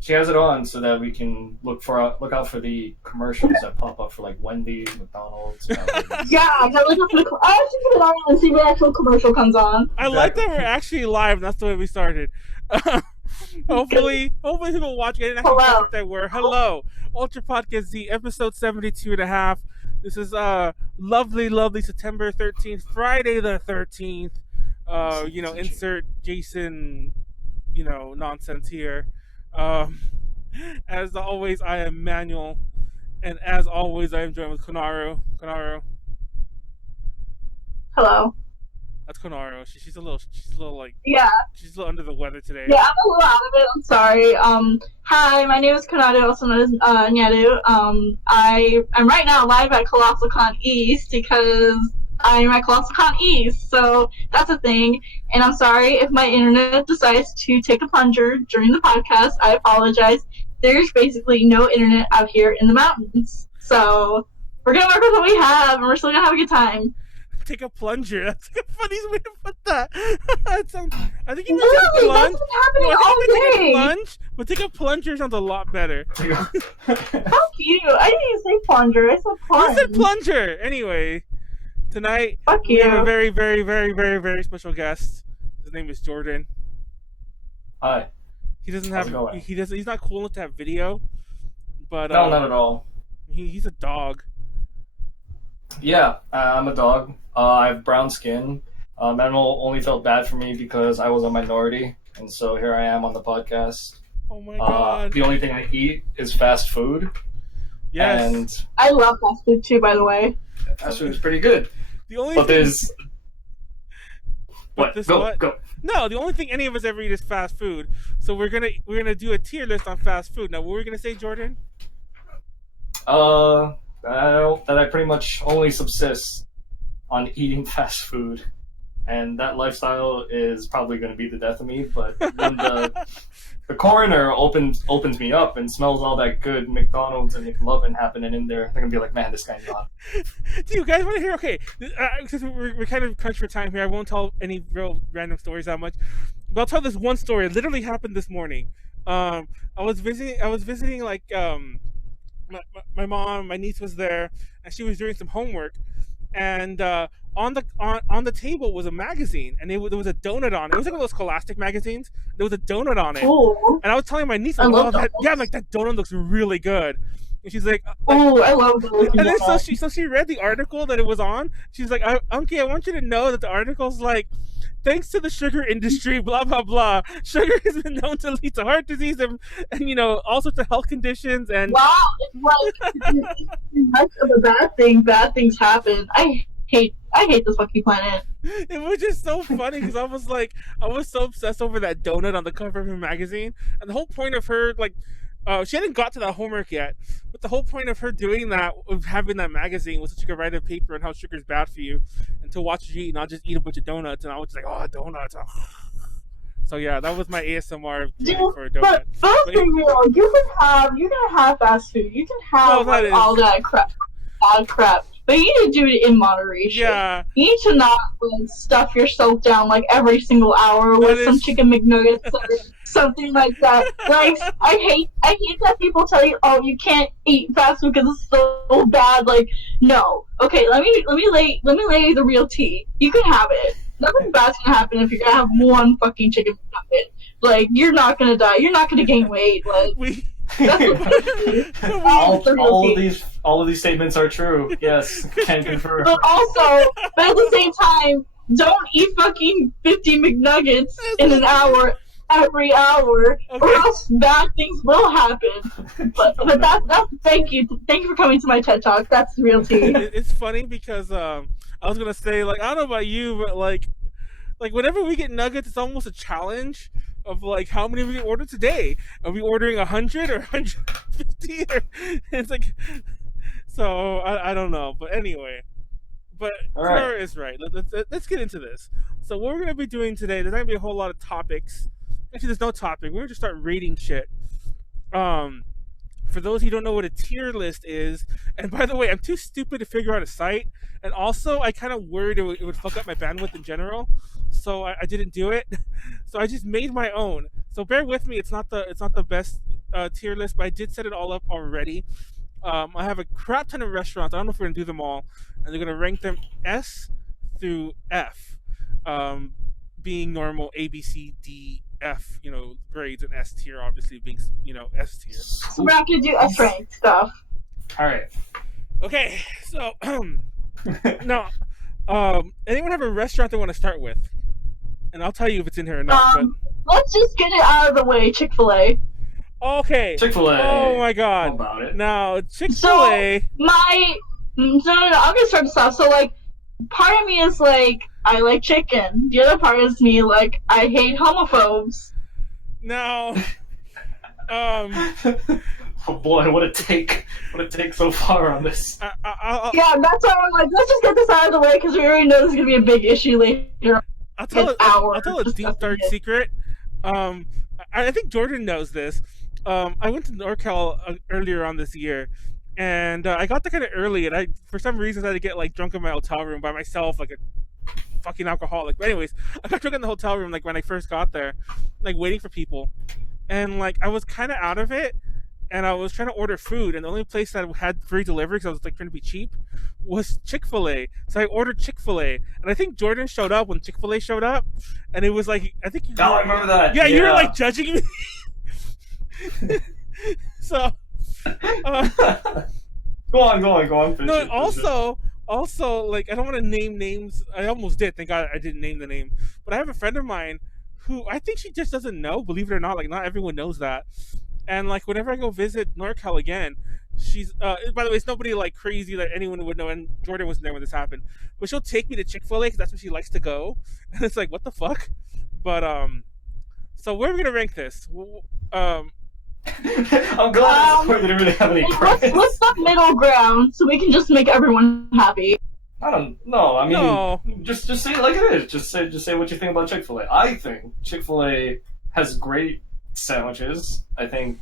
she has it on so that we can look out for the commercials that pop up for like Wendy's, McDonald's. Yeah, I gotta look up I should put it on and see what actual commercial comes on. I like that we're actually live. And that's the way we started. Hopefully people watching it and actually know what they were. Hello, Ultra Podcast Z, episode 72.5. This is lovely September 13th, Friday the 13th. Insert Jason, nonsense here. As always, I am Manuel, and as always, I am joined with Konaru. Hello. That's Konaru. She's a little like yeah. She's a little under the weather today. Yeah, I'm a little out of it. I'm sorry. Hi, my name is Konaru, also known as Nyaru. I'm right now live at Colossal Con East because I'm at Colossal Con East, so that's a thing. And I'm sorry if my internet decides to take a plunger during the podcast. I apologize. There's basically no internet out here in the mountains, so we're gonna work with what we have, and we're still gonna have a good time. Take a plunger. That's a funny way to put that. I think you mean take a plunge. That's been happening all day. Take a plunge, but take a plunger sounds a lot better. Fuck you! I didn't even say plunger. I said plunge. You said plunger. Anyway, tonight we have a very, very, very, very, very special guest. His name is Jordan. Hi. He doesn't have. He's not cool enough to have video. But no, not at all. He's a dog. Yeah, I'm a dog. I have brown skin. Manuel only felt bad for me because I was a minority, and so here I am on the podcast. Oh my god! The only thing I eat is fast food. Yes, and I love fast food too. By the way, fast food is pretty good. The only but thing... there's Go. No, the only thing any of us ever eat is fast food. So we're gonna do a tier list on fast food. Now, what were we gonna say, Jordan? That I pretty much only subsist on eating fast food, and that lifestyle is probably going to be the death of me. But when the coroner opens me up and smells all that good McDonald's and McLovin happening in there, they're going to be like, man, this guy's hot. Do you guys want to hear? Okay, because we're kind of crunched for time here. I won't tell any real random stories that much, but I'll tell this one story. It literally happened this morning. I was visiting like my mom, my niece was there, and she was doing some homework, and on the table was a magazine, and there was a donut on it. It was like one of those Scholastic magazines. There was a donut on it. Ooh. And I was telling my niece, like, that donut looks really good. And she's like, "Oh, I love those." And then so she read the article that it was on. She's like, "Uncle, I want you to know that the article's like, thanks to the sugar industry, blah blah blah. Sugar has been known to lead to heart disease and all sorts of health conditions." And wow, it's like much of a bad thing. Bad things happen. I hate this fucking planet. It was just so funny because I was so obsessed over that donut on the cover of her magazine, and the whole point of her she hadn't got to that homework yet, but the whole point of her doing that, of having that magazine, was that she could write a paper on how sugar's bad for you, and to watch you eat, not just eat a bunch of donuts. And I was just like, oh, donuts. So yeah, that was my ASMR for a donut. But let's be real, you're gonna have fast food. You can have all that crap, but you need to do it in moderation. Yeah. You need to not stuff yourself down like every single hour with some chicken McNuggets or something like that. Like, I hate that people tell you, oh, you can't eat fast food because it's so bad. Like, no. Okay, let me lay the real tea. You can have it. Nothing bad's gonna happen if you're gonna have one fucking chicken McNugget. Like, you're not gonna die. You're not gonna gain weight. Like, all of these statements are true. Yes, can confirm. But at the same time, don't eat fucking 50 McNuggets in an hour every hour, or else bad things will happen. But that's thank you for coming to my TED Talk. That's the real tea. It's funny because I was gonna say, like, I don't know about you, but like whenever we get nuggets, it's almost a challenge of like how many we can order today. Are we ordering 100 or 150? It's like, so I don't know, but anyway. But Konaru is right. Let's get into this. So what we're gonna be doing today, there's gonna be a whole lot of topics. Actually, there's no topic. We're gonna just start rating shit. For those who don't know what a tier list is, and by the way, I'm too stupid to figure out a site, and also I kind of worried it would fuck up my bandwidth in general, so I didn't do it. So I just made my own. So bear with me. It's not the best tier list, but I did set it all up already. I have a crap ton of restaurants. I don't know if we're gonna do them all, and they're gonna rank them S through F, being normal A, B, C, D, F. Grades, and S tier obviously being S tier. So we're not gonna do S rank stuff. All right. Okay, so now, anyone have a restaurant they want to start with? And I'll tell you if it's in here or not. Let's just get it out of the way. Chick-fil-A. Okay. Chick-fil-A. Oh my God. How about it? Now, Chick-fil-A. So I'm gonna start this off. So like, part of me is like, I like chicken. The other part is me like, I hate homophobes. Now, Oh boy, what a take so far on this. Yeah, that's why I'm like, let's just get this out of the way because we already know this is gonna be a big issue later. I'll tell a deep dark secret. I think Jordan knows this. I went to NorCal earlier on this year, and I got there kind of early, and I for some reason I had to get like drunk in my hotel room by myself, like a fucking alcoholic. But anyways, I got drunk in the hotel room like when I first got there, like waiting for people, and like I was kind of out of it. And I was trying to order food, and the only place that had free delivery, because I was like trying to be cheap, was Chick-fil-A. So I ordered Chick-fil-A, and I think Jordan showed up when Chick-fil-A showed up, and it was like I think. I remember that. Yeah, you were like judging me. So. Go on. Finish No, it. also, like I don't want to name names. I almost did. Thank God I didn't name the name. But I have a friend of mine who I think she just doesn't know. Believe it or not, like not everyone knows that. And like whenever I go visit NorCal again, she's by the way, it's nobody like crazy that anyone would know. And Jordan wasn't there when this happened, but she'll take me to Chick-fil-A because that's where she likes to go. And it's like, what the fuck? But so where are we gonna rank this? I'm glad we didn't really have any Let's the middle ground so we can just make everyone happy. I don't know. I mean, No. just say it like it is. Just say what you think about Chick-fil-A. I think Chick-fil-A has great sandwiches. I think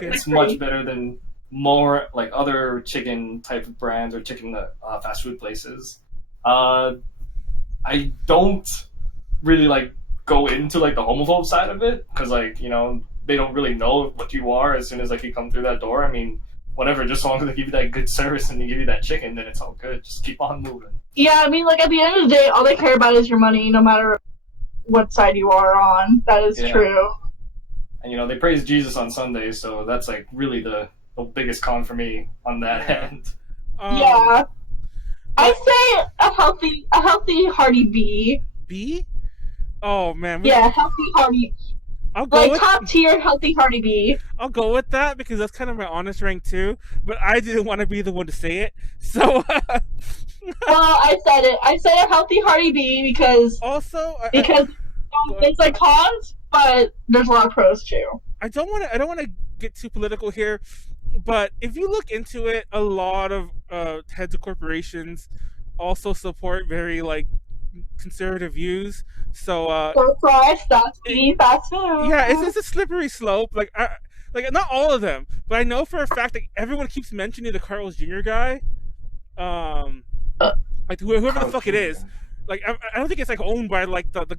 it's much better than more like other chicken type of brands or chicken fast food places. I don't really like go into like the homophobe side of it because like they don't really know what you are as soon as like you come through that door. I mean, whatever, just as long as they give you that good service and they give you that chicken, then it's all good. Just keep on moving. Yeah, I mean, like at the end of the day, all they care about is your money, no matter what side you are on. That is true. And they praise Jesus on Sundays, so that's like really the biggest con for me on that end. Yeah, I say a healthy hearty B. B? Oh man. Yeah, healthy hearty. I'll go like with top tier healthy hearty B. I'll go with that because that's kind of my honest rank too. But I didn't want to be the one to say it, so. Well, I said it. I said a healthy hearty B because it's like cons, but there's a lot of pros too. I don't want to get too political here, but if you look into it, a lot of heads of corporations also support very like conservative views. So that's me. Yeah, it's a slippery slope. Like not all of them, but I know for a fact that everyone keeps mentioning the Carl's Jr. guy. Like whoever the fuck it is. Like I don't think it's like owned by like the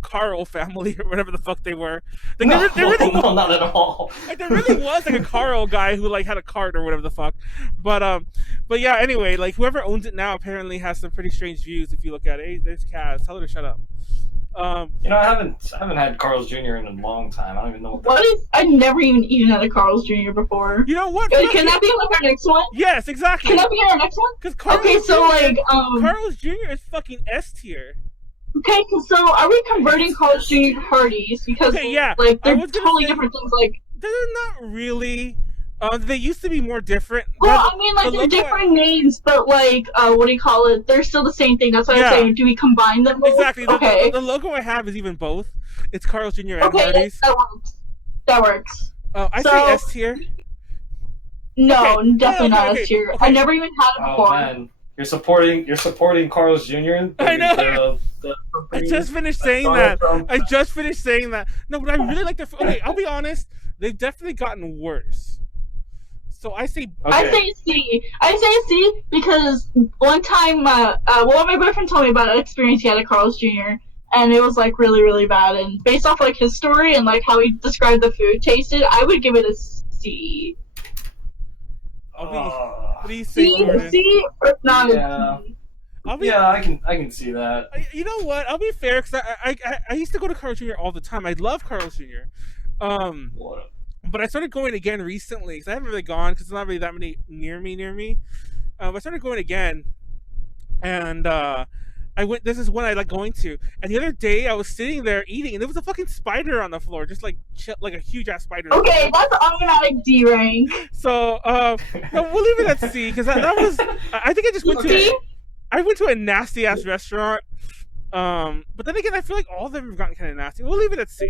Carl family or whatever the fuck they were. Like, no, really, no, not at all. Like there really was like a Carl guy who like had a cart or whatever the fuck. But yeah. Anyway, like whoever owns it now apparently has some pretty strange views. If you look at it, hey, there's Kaz. Tell her to shut up. I haven't had Carl's Jr. in a long time. I don't even know what is. I've never even eaten at a Carl's Jr. before. You know what? Can that be like our next one? Yes, exactly. Can that be our next one? Because Carl's Jr. is fucking S tier. Okay, so are we converting Carl's Jr. to Hardee's? Because like they're totally different things. Like they're not really. They used to be more different. Well, I mean, like they're different names, but like, what do you call it? They're still the same thing. That's why I'm saying, do we combine them? Exactly. Okay. The logo I have is even both. It's Carl's Jr. and Hardee's. That works. I say S tier. No, definitely not S tier. I never even had it before. Oh man, you're supporting Carl's Jr. I know. I just finished saying that. No, but I really like their. Okay, I'll be honest. They've definitely gotten worse. So I say C. I say C because one time, my boyfriend told me about an experience he had at Carl's Jr. and it was like really, really bad. And based off like his story and like how he described the food tasted, I would give it a C. What do you say, Gordon? C or not Yeah. a C. I can see that. You know what? I'll be fair because I used to go to Carl's Jr. all the time. I love Carl's Jr. What? But I started going again recently because I haven't really gone because there's not really that many near me. I started going again, and I went. This is one I like going to. And the other day I was sitting there eating, and there was a fucking spider on the floor, just like a huge ass spider. Okay, that's automatic D rank. So no, we'll leave it at C because that was. I think I just went to. I went to a nasty ass restaurant, but then again, I feel like all of them have gotten kind of nasty. We'll leave it at C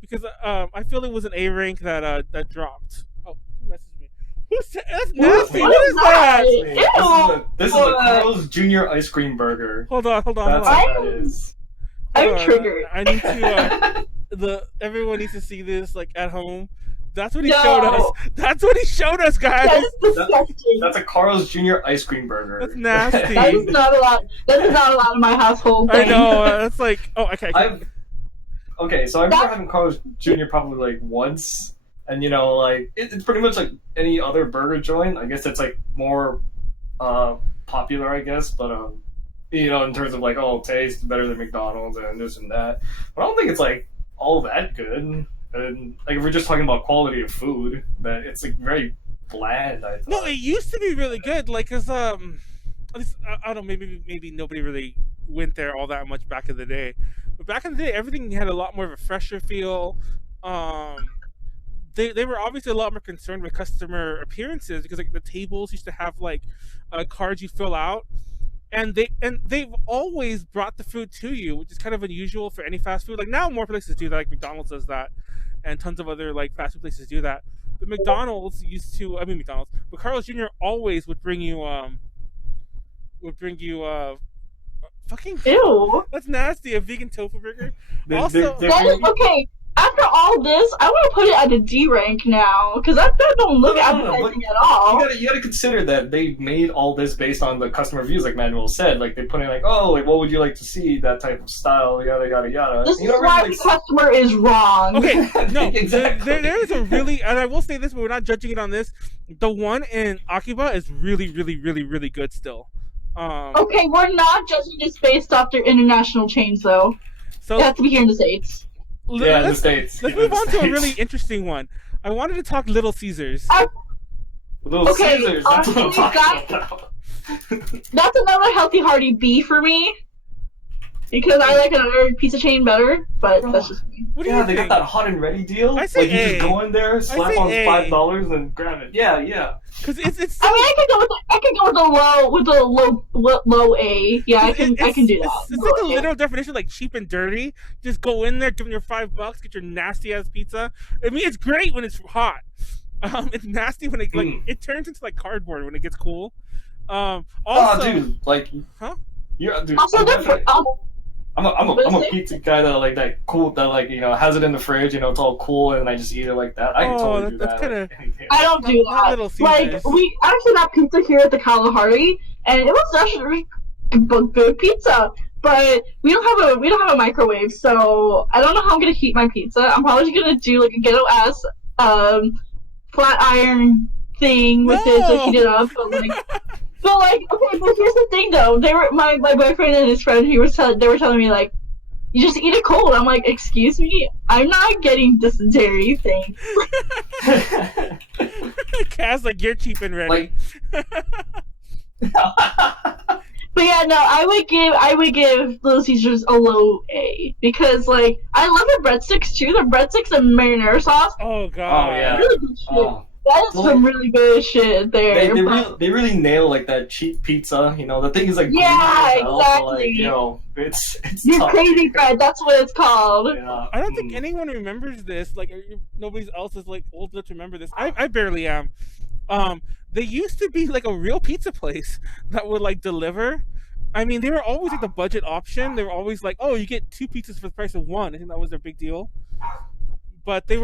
because I feel it was an A rank that dropped. Oh, who messaged me? That's nasty. What is that? This is a Carl's Jr. ice cream burger. Hold on. That's what that is. I'm triggered. I need to. Everyone needs to see this like at home. That's what he showed us. That's what he showed us, guys. That is disgusting. That's a Carl's Jr. ice cream burger. That's nasty. That is not allowed. That is not allowed in my household. I know. That's like. Oh, okay. Okay, so I remember having Carl's Jr. probably like once, and you know, like it's pretty much like any other burger joint. I guess it's like more popular, I guess, but you know, in terms of like taste better than McDonald's and this and that. But I don't think it's like all that good. And like if we're just talking about quality of food, that it's like very bland. I thought. No, it used to be really good. Like, cause at least, I don't know, maybe nobody really went there all that much back in the day. But back in the day, everything had a lot more of a fresher feel. They were obviously a lot more concerned with customer appearances because like the tables used to have like cards you fill out, and they've always brought the food to you, which is kind of unusual for any fast food. Like now, more places do that. Like McDonald's does that, and tons of other like fast food places do that. But McDonald's but Carl's Jr. always would bring you fucking. Ew. That's nasty. A vegan tofu burger. That is okay. After all this, I want to put it at a D rank now because that don't look appetizing at all. You gotta consider that they made all this based on the customer reviews, like Manuel said. Like they put in like, like what would you like to see? That type of style, yada yada yada. This is why the customer is wrong. Okay, no, exactly. There is a really, and I will say this, but we're not judging it on this. The one in Akiba is really, really, really, really good still. Okay, we're not judging this based off their international chains, though. So it has to be here in the States. Yeah, in the States. Let's move on to a really interesting one. I wanted to talk Little Caesars. Little Caesars, that's what I'm talking about. That's another healthy, hearty B for me. Because I like another pizza chain better, but that's just me. What do you think? They got that hot and ready deal. I say like you A. just go in there, slap on $5 and grab it. Yeah. Because it's. I mean, I can go with the low A. Yeah, I can do that. It's like a literal definition, like cheap and dirty. Just go in there, give them your $5, get your nasty ass pizza. I mean, it's great when it's hot. It's nasty when it turns into like cardboard when it gets cool. Also, dude, like, huh? Yeah, dude. Also, I'm a pizza guy that cool that like has it in the fridge, it's all cool, and I just eat it like that. I can totally do that. Kinda, I don't do that. Like we actually got pizza here at the Kalahari, and it was actually good pizza. But we don't have a microwave, so I don't know how I'm gonna heat my pizza. I'm probably gonna do like a ghetto ass flat iron thing with it to heat it up. But okay, but here's the thing though. They were my boyfriend and his friend. They were telling me like, you just eat it cold. I'm like, excuse me, I'm not getting dysentery. Thanks. Cass, like you're cheap and ready. But yeah, no, I would give Little Caesars a low A because like I love their breadsticks too. Their breadsticks and marinara sauce. Oh god. Oh yeah. Really good shit. That is some really good shit there. They really nail like that cheap pizza. The thing is like exactly. It's Your tough. crazy bread. That's what it's called. Yeah. I don't think anyone remembers this. Like nobody else is like old enough to remember this. I barely am. They used to be like a real pizza place that would like deliver. I mean, they were always like the budget option. They were always like, oh, you get 2 pizzas for the price of 1. I think that was their big deal. But they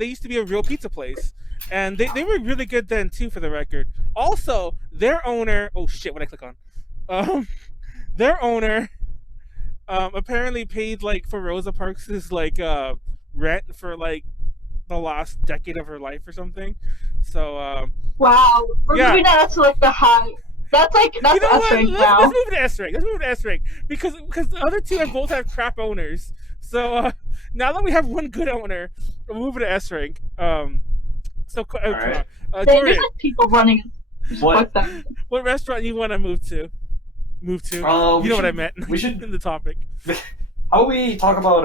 used to be a real pizza place. And they were really good then too, for the record. Also, their owner, oh shit, what did I click on? Their owner apparently paid like for Rosa Parks' like rent for like the last decade of her life or something. So Wow, we're yeah. moving that to like the high. That's You S know what? rank Let's now. move to S rank. Let's move to S rank because the other two have both have crap owners. So now that we have one good owner, we'll move to S rank. So right. There's Jordan, like people running. What? Fuck them. what restaurant you want to move to? You know what I meant. We should. in the topic. How we talk about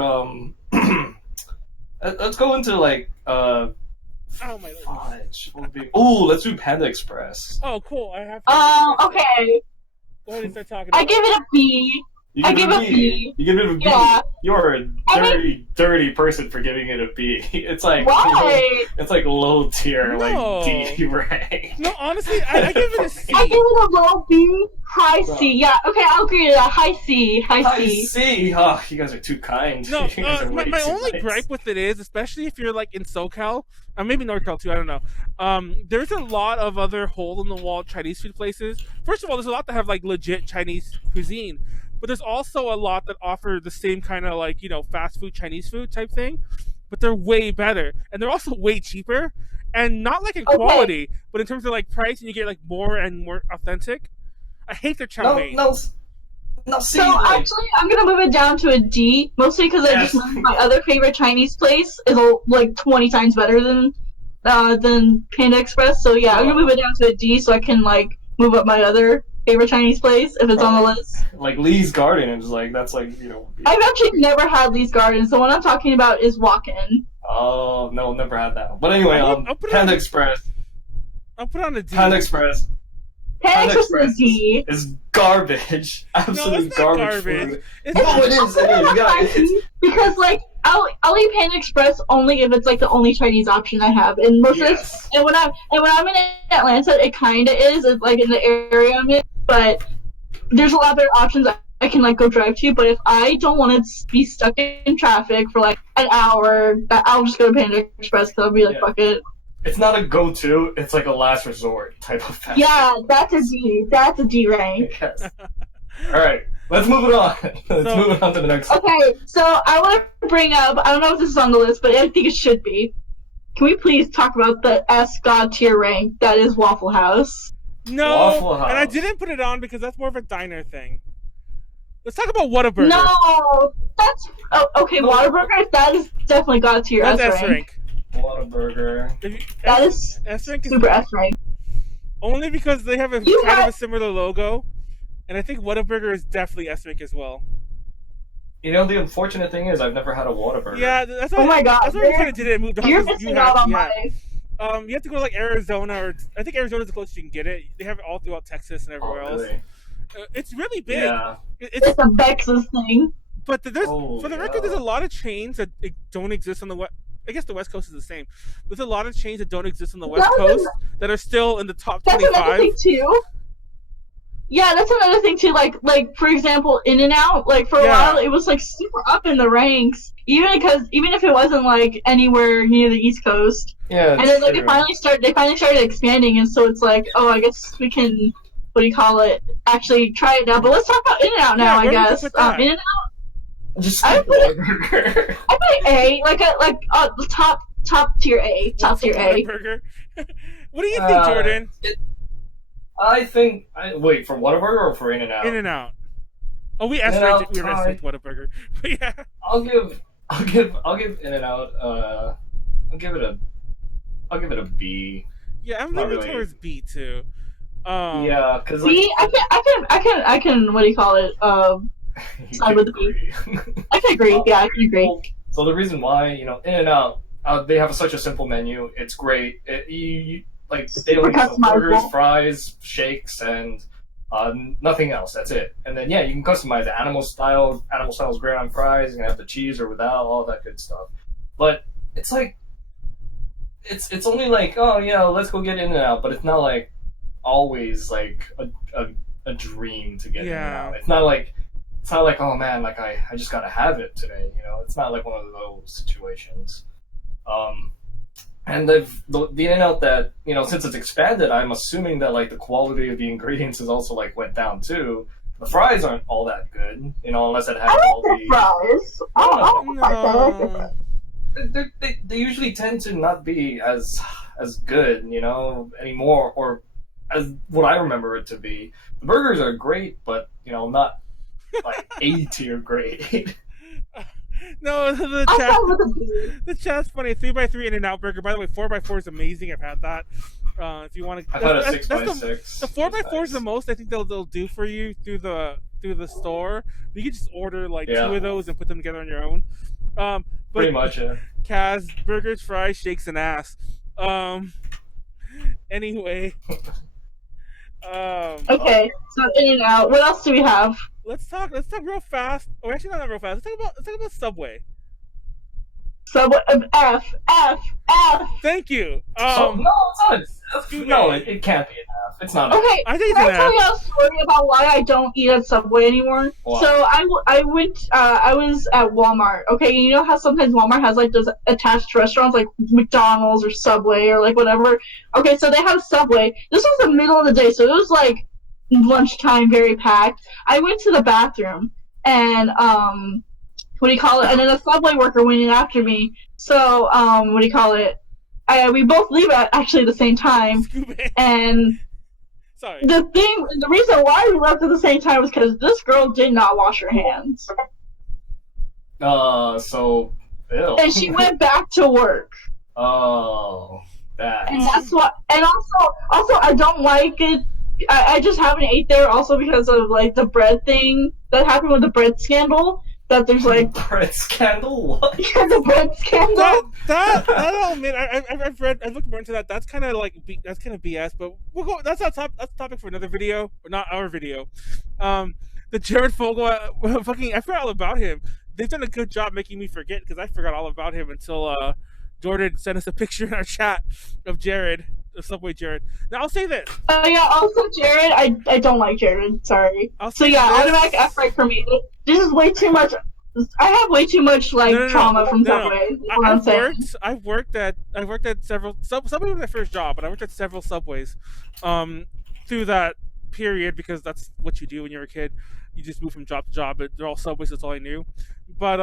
let's go into like Oh my god. fudge. Ooh, let's do Panda Express. Oh, cool. I have. Okay. What is that talking I about? give it a B. I give it a B. You give it a B. Yeah. You're a dirty person for giving it a B. It's like Why? it's like low tier, No. like D rank. No, honestly, I give it a C. I give it a low B, high C. Yeah, okay, I'll agree to that. High C. I see. Oh, you guys are too kind. No, You guys are way my too only nice. gripe with it is, especially if you're like in SoCal, maybe NorCal too, I don't know. There's a lot of other hole-in-the-wall Chinese food places. First of all, there's a lot that have like legit Chinese cuisine, but there's also a lot that offer the same kind of like, you know, fast food Chinese food type thing, but they're way better and they're also way cheaper, and not like in quality, but in terms of like price, and you get like more and more authentic. I hate their chow mein. No. See, So like, actually, I'm gonna move it down to a D, mostly because I Yes. just know my other favorite Chinese place is like 20 times better than Panda Express. So yeah, I'm gonna move it down to a D so I can like move up my other favorite Chinese place if it's on the list. like Lee's Garden is like that's like, you know. I've actually never had Lee's Gardens, so what I'm talking about is Walk-In. Oh no, never had that. But anyway, I'll put it Panda on- Express. I'll put on a D. Panda Express Panda Express is a D. is garbage. Absolute No, it's not garbage. garbage. Food. It's No, not- it is. It is. You gotta, it's, Because like I'll eat Panda Express only if it's like the only Chinese option I have, and most of yes. and when I'm in Atlanta, it kind of is. It's like in the area I'm in, but there's a lot better options I can like go drive to. But if I don't want to be stuck in traffic for like an hour, I'll just go to Panda Express because I'll be like, Yeah. fuck it. It's not a go-to. It's like a last resort type of fast Yeah, that's a D. That's a D rank. food. Yes. All right. Let's move it on. Let's move it on to the next one. Okay, so I want to bring up. I don't know if this is on the list, but I think it should be. Can we please talk about the S God tier rank that is Waffle House? No, Waffle House. and I didn't put it on because that's more of a diner thing. Let's talk about Whataburger. No, that's okay. Whataburger, that is definitely God tier That's S S rank. rank. Whataburger. That is S rank is super S rank. only because they have a You kind of had- a similar logo, and I think Whataburger is definitely S rank as well. You know, the unfortunate thing is I've never had a Whataburger. Yeah, that's why. Oh my God, that's why we kind of did it and moved on. You're 'cause you missing out on yeah. my. You have to go to like Arizona, or I think Arizona's the closest you can get it. They have it all throughout Texas and everywhere Oh, really? else. It's really big. Yeah. It's It's a Bex's thing. But there's, Oh, for the yeah. record, there's a lot of chains that don't exist on the West. I guess the West Coast is the same. There's a lot of chains that don't exist on the West That was- Coast that are still in the top That's another 25. thing too. Yeah, that's another thing too. Like for example, In-N-Out. Like for a Yeah. while, it was like super up in the ranks, even if it wasn't like anywhere near the East Coast. Yeah. And then like true. they finally started expanding, and so it's like, oh, I guess we can, what do you call it? Actually try it now. But let's talk about In-N-Out now. Yeah, I where would you guess put that? In-N-Out. Just I skip put it- Whataburger. I put A, the top tier A, top tier A. Whataburger. What do you think, Jordan? I think. Wait, for Whataburger or for In-N-Out? In-N-Out. Oh, we In-N-Out, S-ranked. We were S-ranked Whataburger. But yeah. I'll give In-N-Out. I'll give it a B. Yeah, I'm Not leaning really. towards B too. Yeah, because like, B, I can, what do you call it? you side with the B. agree. I can agree. Yeah, I can agree. Well, so the reason why, In-N-Out, they have such a simple menu. It's great. You like they only sell customizable. burgers, fries, shakes, and nothing else. That's it. And then yeah, you can customize the animal style. Animal style is great on fries. You can have the cheese or without, all that good stuff. But it's like it's only like, oh yeah, let's go get In-N-Out. But it's not like always like a dream to get Yeah. In-N-Out. It's not like oh man, like I just gotta have it today. It's not like one of those situations. And the In-N-Out that, since it's expanded, I'm assuming that like the quality of the ingredients is also like went down too. The fries aren't all that good, unless it has I all like the the. fries. I like the fries. They usually tend to not be as good, anymore, or as what I remember it to be. The burgers are great, but not like A tier great. No, the chat's funny. 3x3 In-N-Out burger. By the way, 4x4 is amazing. I've had that. If you want to, I've had a 6x6. The 4x4 is the most I think they'll do for you through the store. You can just order like 2 of those and put them together on your own. But pretty much, yeah. Kaz, burgers, fries, shakes, and ass. Anyway. Okay, so In-N-Out. What else do we have? Let's talk real fast. Oh, actually, not real fast. Let's talk about Subway. Subway. F. Thank you. No, it's not. No, it can't be enough. It's not. Okay, I think can I tell you a story about why I don't eat at Subway anymore? Why? So I was at Walmart. Okay, you know how sometimes Walmart has like those attached restaurants like McDonald's or Subway or like whatever. Okay, so they have Subway. This was the middle of the day, so it was like lunchtime, very packed. I went to the bathroom and what do you call it? And then a Subway worker went in after me. So what do you call it? We both leave at actually the same time. And sorry. The reason why we left at the same time was because this girl did not wash her hands. So ew. And she went back to work. Oh, that. And that's what. And also I don't like it. I just haven't ate there also because of like the bread thing that happened with the bread scandal. That there's like bread scandal. What? Yeah, the bread scandal. I don't admit I've looked more into that. That's kind of BS. But we'll go. That's a topic for another video, or not our video. The Jared Fogle, I forgot all about him. They've done a good job making me forget because I forgot all about him until Jordan sent us a picture in our chat of Jared. Subway Jared. Now I'll say this. Yeah. Also, Jared, I don't like Jared. Sorry. Automatic F right for me. This is way too much. I have way too much trauma from Subway. I've worked at several. Subway was my first job, but I worked at several Subways. Through that period because that's what you do when you're a kid. You just move from job to job. But they're all Subways. That's all I knew. But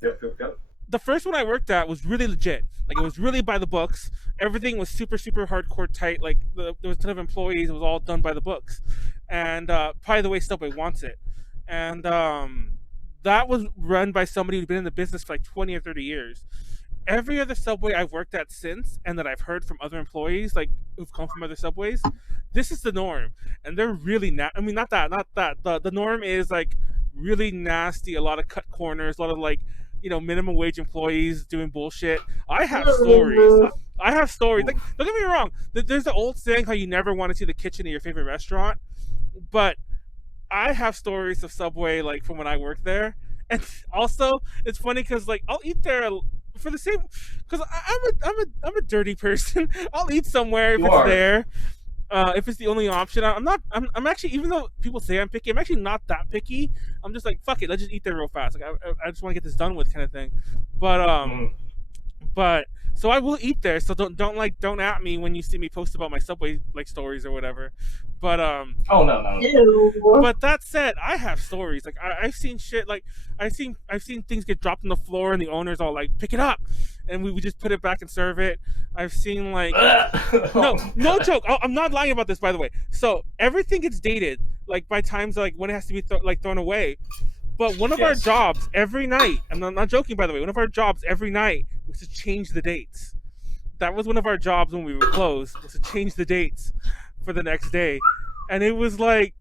Yep. The first one I worked at was really legit. Like, it was really by the books. Everything was super, super hardcore tight. Like, there was a ton of employees. It was all done by the books. And probably the way Subway wants it. And that was run by somebody who'd been in the business for like 20 or 30 years. Every other Subway I've worked at since, and that I've heard from other employees, like, who've come from other Subways, this is the norm. And they're really not that. The norm is, like, really nasty, a lot of cut corners, a lot of, like, minimum wage employees doing bullshit. I have stories. Like, don't get me wrong. There's the old saying how you never want to see the kitchen of your favorite restaurant. But I have stories of Subway, like, from when I worked there. And also, it's funny because, like, I'll eat there for the same... Because I'm a dirty person. I'll eat somewhere if it's there. If it's the only option. I'm actually, even though people say I'm picky, I'm actually not that picky. I'm just like, fuck it, let's just eat there real fast. Like, I just want to get this done with, kind of thing. But so I will eat there. So don't at me when you see me post about my Subway like stories or whatever. But oh no. Ew. But that said, I have stories. Like, I've seen shit. Like, I've seen things get dropped on the floor and the owners all like, pick it up, and we just put it back and serve it. I've seen like no joke. I'm not lying about this, by the way. So everything gets dated like by times like when it has to be thrown away. But one of our jobs every night, I'm not joking, by the way, one of our jobs every night was to change the dates. That was one of our jobs when we were closed, was to change the dates for the next day. And it was like,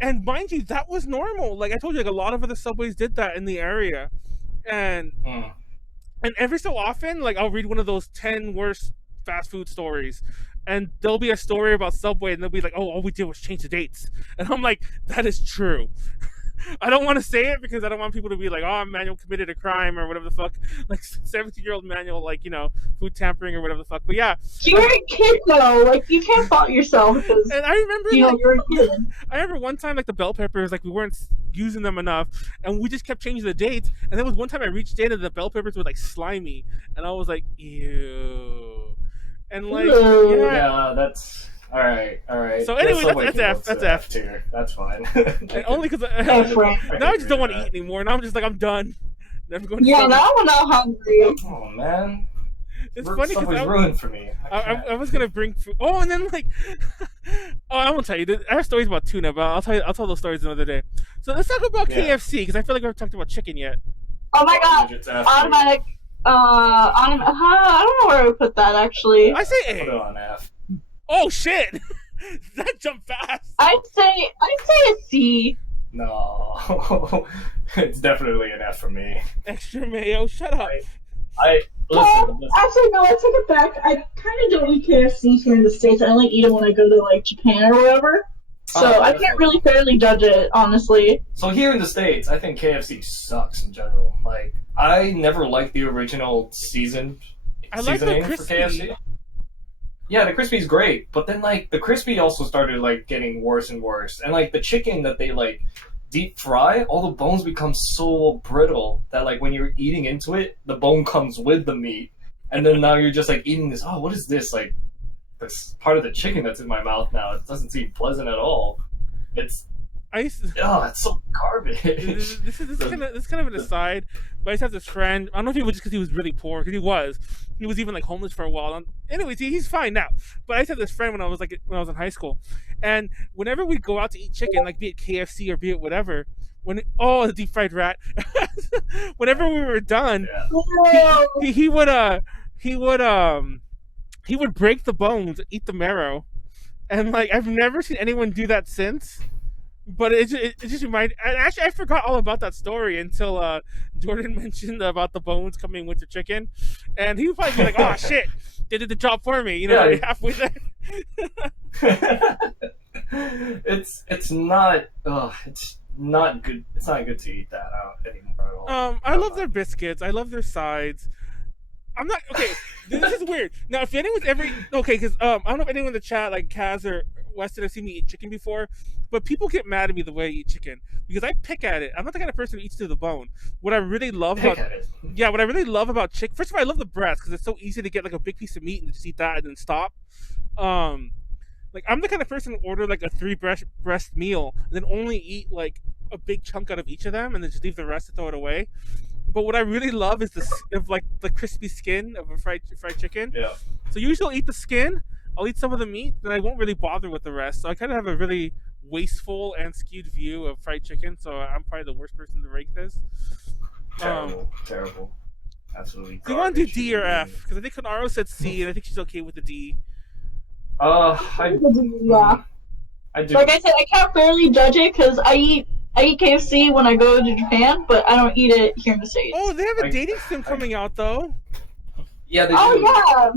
and mind you, that was normal. Like I told you, like a lot of other Subways did that in the area. And every so often, like I'll read one of those 10 worst fast food stories. And there'll be a story about Subway and they'll be like, oh, all we did was change the dates. And I'm like, that is true. I don't want to say it because I don't want people to be like, oh, Manuel committed a crime or whatever the fuck. Like 17-year-old Manuel, like, food tampering or whatever the fuck. But yeah. You're a kid though. Like, you can't fault yourself because, and I remember, you're a kid. I remember one time, like, the bell peppers, like, we weren't using them enough and we just kept changing the dates. And there was one time I reached in and the bell peppers were, like, slimy. And I was like, ew. And, like, yeah, that's... All right. So anyway, Subway that's can F. go That's to F. tier. That's fine. And only because F rank. now I just don't want to eat anymore. Now I'm just like I'm done. Never going to Yeah, Subway. now I'm not hungry. Oh man, It's funny Subway's because ruined for me. I was gonna bring food. Oh, and then like, oh, I won't tell you. I have stories about tuna, but I'll tell those stories another day. So let's talk about KFC because I feel like we haven't talked about chicken yet. Oh my god, It's F tier. automatic. I don't know where I would put that actually. I say Put it A. on F. Oh shit, that jumped fast. I'd say a C. No, it's definitely an F for me. Extra mayo. Shut up. Listen. Actually, no, I take it back. I kind of don't eat KFC here in the States. I only eat it when I go to like Japan or whatever. So Oh, I can't really fairly judge it, honestly. So here in the States, I think KFC sucks in general. Like, I never liked the original seasoning I like the for crispy. KFC. Yeah, the crispy's great, but then like the crispy also started like getting worse and worse, and like the chicken that they like deep fry, all the bones become so brittle that like when you're eating into it, the bone comes with the meat, and then now you're just like eating this. Oh, what is this? Like this part of the chicken that's in my mouth now. It doesn't seem pleasant at all. It's it's so garbage. This is kind of an aside, but I just have this friend. I don't know if it was just because he was really poor, because he was even like homeless for a while. Anyways, he's fine now. But I just had this friend when I was in high school, and whenever we go out to eat chicken, like be it KFC or be it whatever, the deep fried rat. Whenever we were done, he would break the bones, eat the marrow, and like I've never seen anyone do that since. But it just reminded. Actually, I forgot all about that story until Jordan mentioned about the bones coming with the chicken, and he would probably be like, "Oh shit, they did the job for me," halfway there. It's not good. It's not good to eat that out anymore at all. I love their biscuits. I love their sides. I'm not okay. This is weird. Now, if anyone's ever because I don't know if anyone in the chat like Kaz or Weston have seen me eat chicken before, but people get mad at me the way I eat chicken because I pick at it. I'm not the kind of person who eats to the bone. What I really love about chicken. First of all, I love the breast because it's so easy to get like a big piece of meat and just eat that and then stop. Like I'm the kind of person who order like a 3 breast meal and then only eat like a big chunk out of each of them and then just leave the rest and throw it away. But what I really love is the crispy skin of a fried chicken. Yeah. So usually I'll eat the skin, I'll eat some of the meat, then I won't really bother with the rest. So I kind of have a really wasteful and skewed view of fried chicken. So I'm probably the worst person to rank this. Terrible. Absolutely. Do you want to do D or F? Because I think Konaru said C, and I think she's okay with the D. Yeah. I do. Like I said, I can't fairly judge it because I eat KFC when I go to Japan, but I don't eat it here in the States. Oh, they have a dating sim coming out though. Yeah, they do. Oh yeah.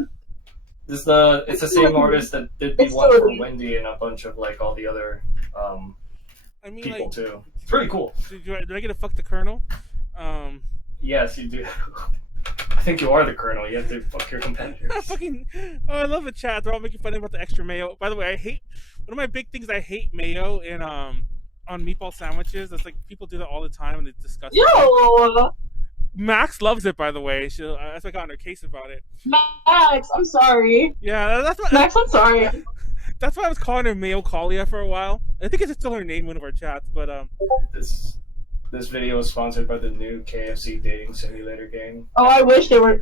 It's the same artist that did the one for Wendy and a bunch of like all the other people like, too. It's pretty cool. Do I get to fuck the Colonel? Yes, you do. I think you are the Colonel. You have to fuck your competitors. I love the chat. They're all making fun about the extra mayo. By the way, one of my big things. I hate mayo in on meatball sandwiches. It's like people do that all the time and it's disgusting. Yo. Max loves it, by the way. That's why I got in her case about it. Max, I'm sorry. Yeah, that's why. Max, I'm sorry. That's why I was calling her Mayo Kalia for a while. I think it's still her name in one of our chats, but This video is sponsored by the new KFC dating simulator game. Oh, I wish we were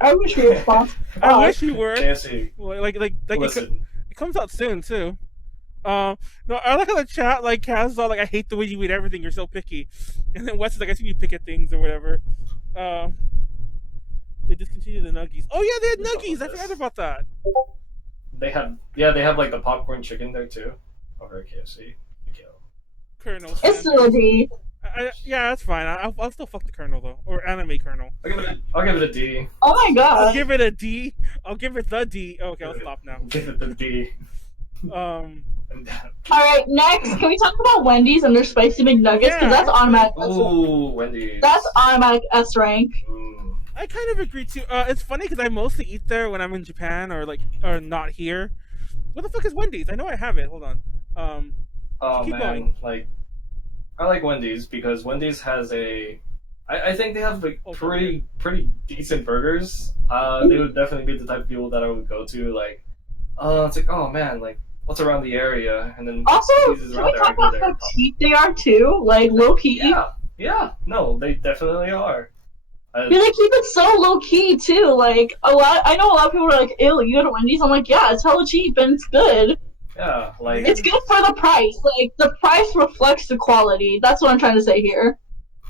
sponsored. I wish you were. KFC. Like Listen. it comes out soon too. No, I like how the chat like Kaz is all like, I hate the way you eat everything. You're so picky, and then Wes is like, I see you pick at things or whatever. They discontinued the nuggies. Oh yeah, they had nuggies. I forgot about that. They have like the popcorn chicken there too, over at KFC. Colonel. It's still a D. Yeah, that's fine. I'll still fuck the Colonel though, or anime Colonel. I'll give it a D. Oh my god. I'll give it a D. I'll give it the D. Oh, okay, I'll stop now. Give it the D. Alright, next, can we talk about Wendy's and their spicy McNuggets? Because that's automatic S rank. Ooh, Wendy's. That's automatic S rank. I kind of agree too. It's funny because I mostly eat there when I'm in Japan or not here. What the fuck is Wendy's? I know I have it. Hold on. Oh keep man, going. like I like Wendy's because Wendy's has I think they have like pretty decent burgers. They would definitely be the type of people that I would go to. Like, it's like, oh man, like what's around the area, and then Also, these can around we there, I talk go about there. how cheap they are too? Like low key. Yeah, no, they definitely are. Yeah, they keep it so low key too. Like I know a lot of people are like, "Ew, you go to Wendy's." I'm like, yeah, it's hella cheap and it's good. Yeah, like It's good for the price. Like the price reflects the quality. That's what I'm trying to say here.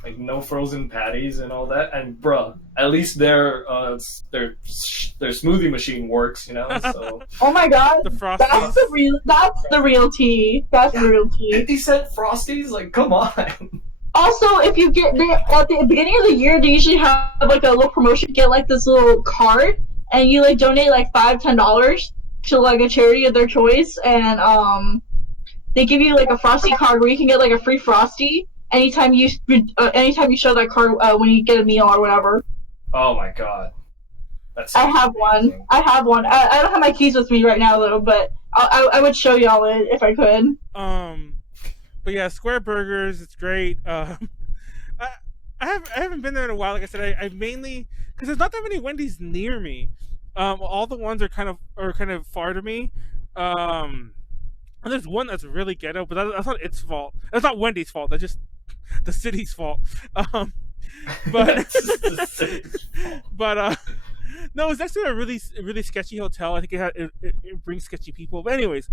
like no frozen patties and all that. And bruh, at least their smoothie machine works, you know. So Oh my god, The Frosties. that's the real. That's the real tea. That's the real tea. 50-cent Frosties, like come on. Also, if you get at the beginning of the year, they usually have like a little promotion. Get like this little card, and you like donate like $5-10 to like a charity of their choice, and they give you like a Frosty card where you can get like a free Frosty anytime you show that card when you get a meal or whatever. Oh my god, that's I have one. I have one. I don't have my keys with me right now though, but I would show y'all it if I could. But yeah, Square Burgers, it's great. I haven't been there in a while. Like I said, I mainly because there's not that many Wendy's near me. All the ones are kind of far to me. And there's one that's really ghetto, but that's not its fault. That's not Wendy's fault. That's just the city's fault. But no, it's actually a really sketchy hotel. I think it brings sketchy people. But anyways,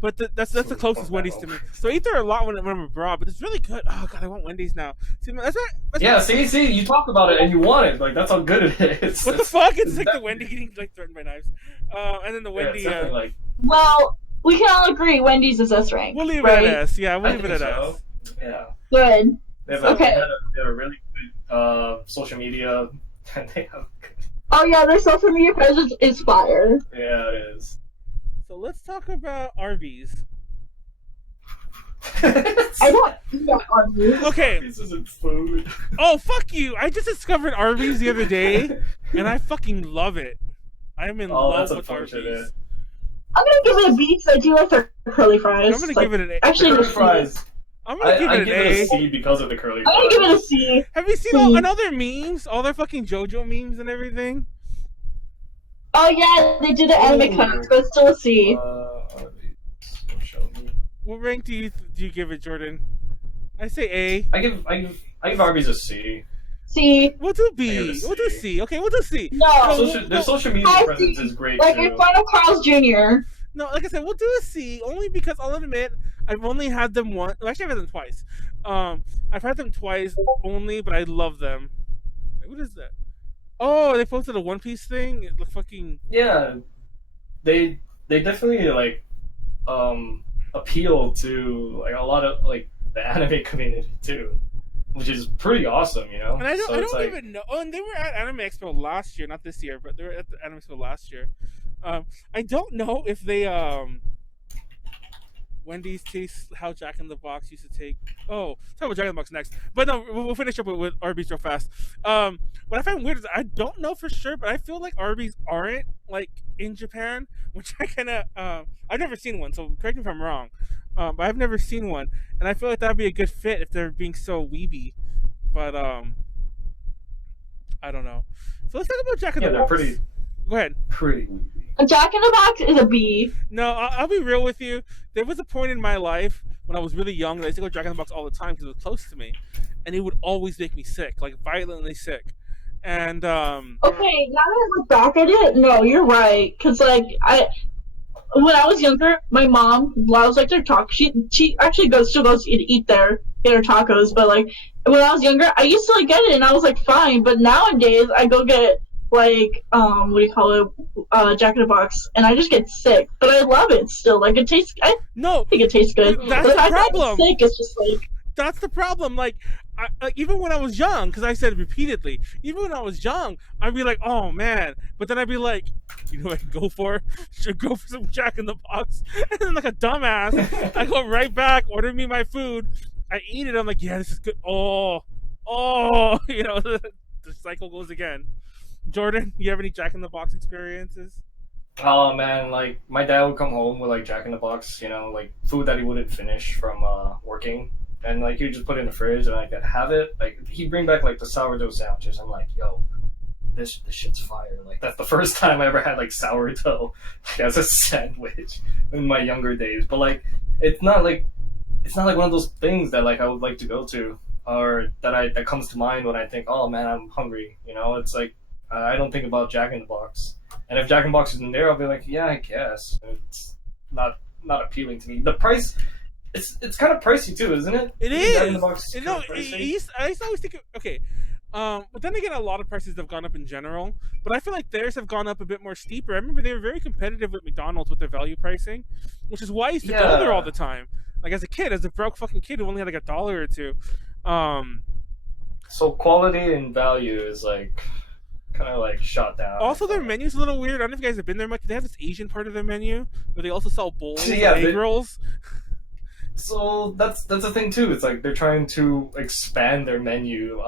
but that's the closest Wendy's to me. So I eat there a lot when I'm abroad, but it's really good. Oh god, I want Wendy's now. See, see, you talked about it and you want it. Like that's how good it is. What the fuck? It's like the Wendy getting like threatened by knives, and then the Wendy. Yeah, like, well, we can all agree Wendy's is S rank. We'll leave right? it at S. Yeah, we'll I leave it think at so. S. Yeah. Good. They have Okay. they have a really good social media. And they have. Oh yeah, their social media presence is fire. Yeah, it is. So let's talk about Arby's. I don't eat at Arby's. Okay. This isn't food. Oh fuck you! I just discovered Arby's the other day, and I fucking love it. I'm in love with Arby's. I'm gonna give it a B because I do like their curly fries. I'm gonna give it an A. Actually, Curly no, fries. I'm gonna give it an A. a C because of the curly I'm fries. gonna give it a C. Have you seen all their memes? All their fucking JoJo memes and everything? Oh yeah, they did the anime cuts, but it's still a C. Show me. What rank do you give it, Jordan? I say A. I give Arby's a C. C. We'll do I give B. it a We'll do C. C. Okay, we'll do C. No. Their social media I presence see. is great Like too. in front of Carl's Jr. No, like I said, we'll do a C only because I'll admit I've only had them once. Well, actually, I've had them twice. I've had them twice only, but I love them. Wait, what is that? Oh, they posted a One Piece thing. It looked fucking. Yeah, they definitely like appeal to like a lot of like the anime community too, which is pretty awesome, you know. And I don't like, even know. Oh, and they were at Anime Expo last year, not this year, but they were at the Anime Expo last year. I don't know if they Wendy's tastes how Jack in the Box used to take. Oh, talk about Jack in the Box next. But no, we'll finish up with Arby's real fast. What I find weird is I don't know for sure, but I feel like Arby's aren't like in Japan, which I kind of I've never seen one, so correct me if I'm wrong. But I've never seen one, and I feel like that'd be a good fit if they're being so weeby. But I don't know. So let's talk about Jack in the Box. They're Go ahead. pretty weeby. Jack in the Box is a B. No, I'll be real with you. There was a point in my life when I was really young that I used to go to Jack in the Box all the time because it was close to me, and it would always make me sick, like violently sick. And Okay, now that I look back at it, no, you're right. Cause like when I was younger, my mom loves like their tacos. She actually still goes to eat there, get her tacos. But like when I was younger, I used to like get it, and I was like fine. But nowadays, I go get like what do you call it, Jack in the Box, and I just get sick. But I love it still. Like it tastes. I think it tastes good. That's but the if problem. I'm sick, it's just like. That's the problem. Like, even when I was young, because I said it repeatedly, even when I was young, I'd be like, oh man. But then I'd be like, you know what I can go for? Should go for some Jack in the Box. And then, like a dumbass, I go right back, order me my food. I eat it. I'm like, yeah, this is good. Oh, you know, the cycle goes again. Jordan, you have any Jack in the Box experiences? Oh man, like my dad would come home with like Jack in the Box, you know, like food that he wouldn't finish from working. And like he would just put it in the fridge and I could have it. Like he'd bring back like the sourdough sandwiches. I'm like, yo, this shit's fire. Like that's the first time I ever had like sourdough as a sandwich in my younger days. But like it's not like one of those things that like I would like to go to or that comes to mind when I think, oh man, I'm hungry. You know, it's like I don't think about Jack in the Box. And if Jack in the Box isn't there, I'll be like, yeah, I guess. It's not appealing to me. The price, it's kind of pricey too, isn't it? It is. Jack in the Box. No, I used to always think, okay. But then again, a lot of prices have gone up in general. But I feel like theirs have gone up a bit more steeper. I remember they were very competitive with McDonald's with their value pricing, which is why I used to go there all the time. Like as a kid, as a broke fucking kid who only had like $1 or $2. So quality and value is like kind of like shot down. Also, their menu's a little weird. I don't know if you guys have been there much. They have this Asian part of their menu where they also sell bowls and egg rolls. So that's the thing too. It's like they're trying to expand their menu.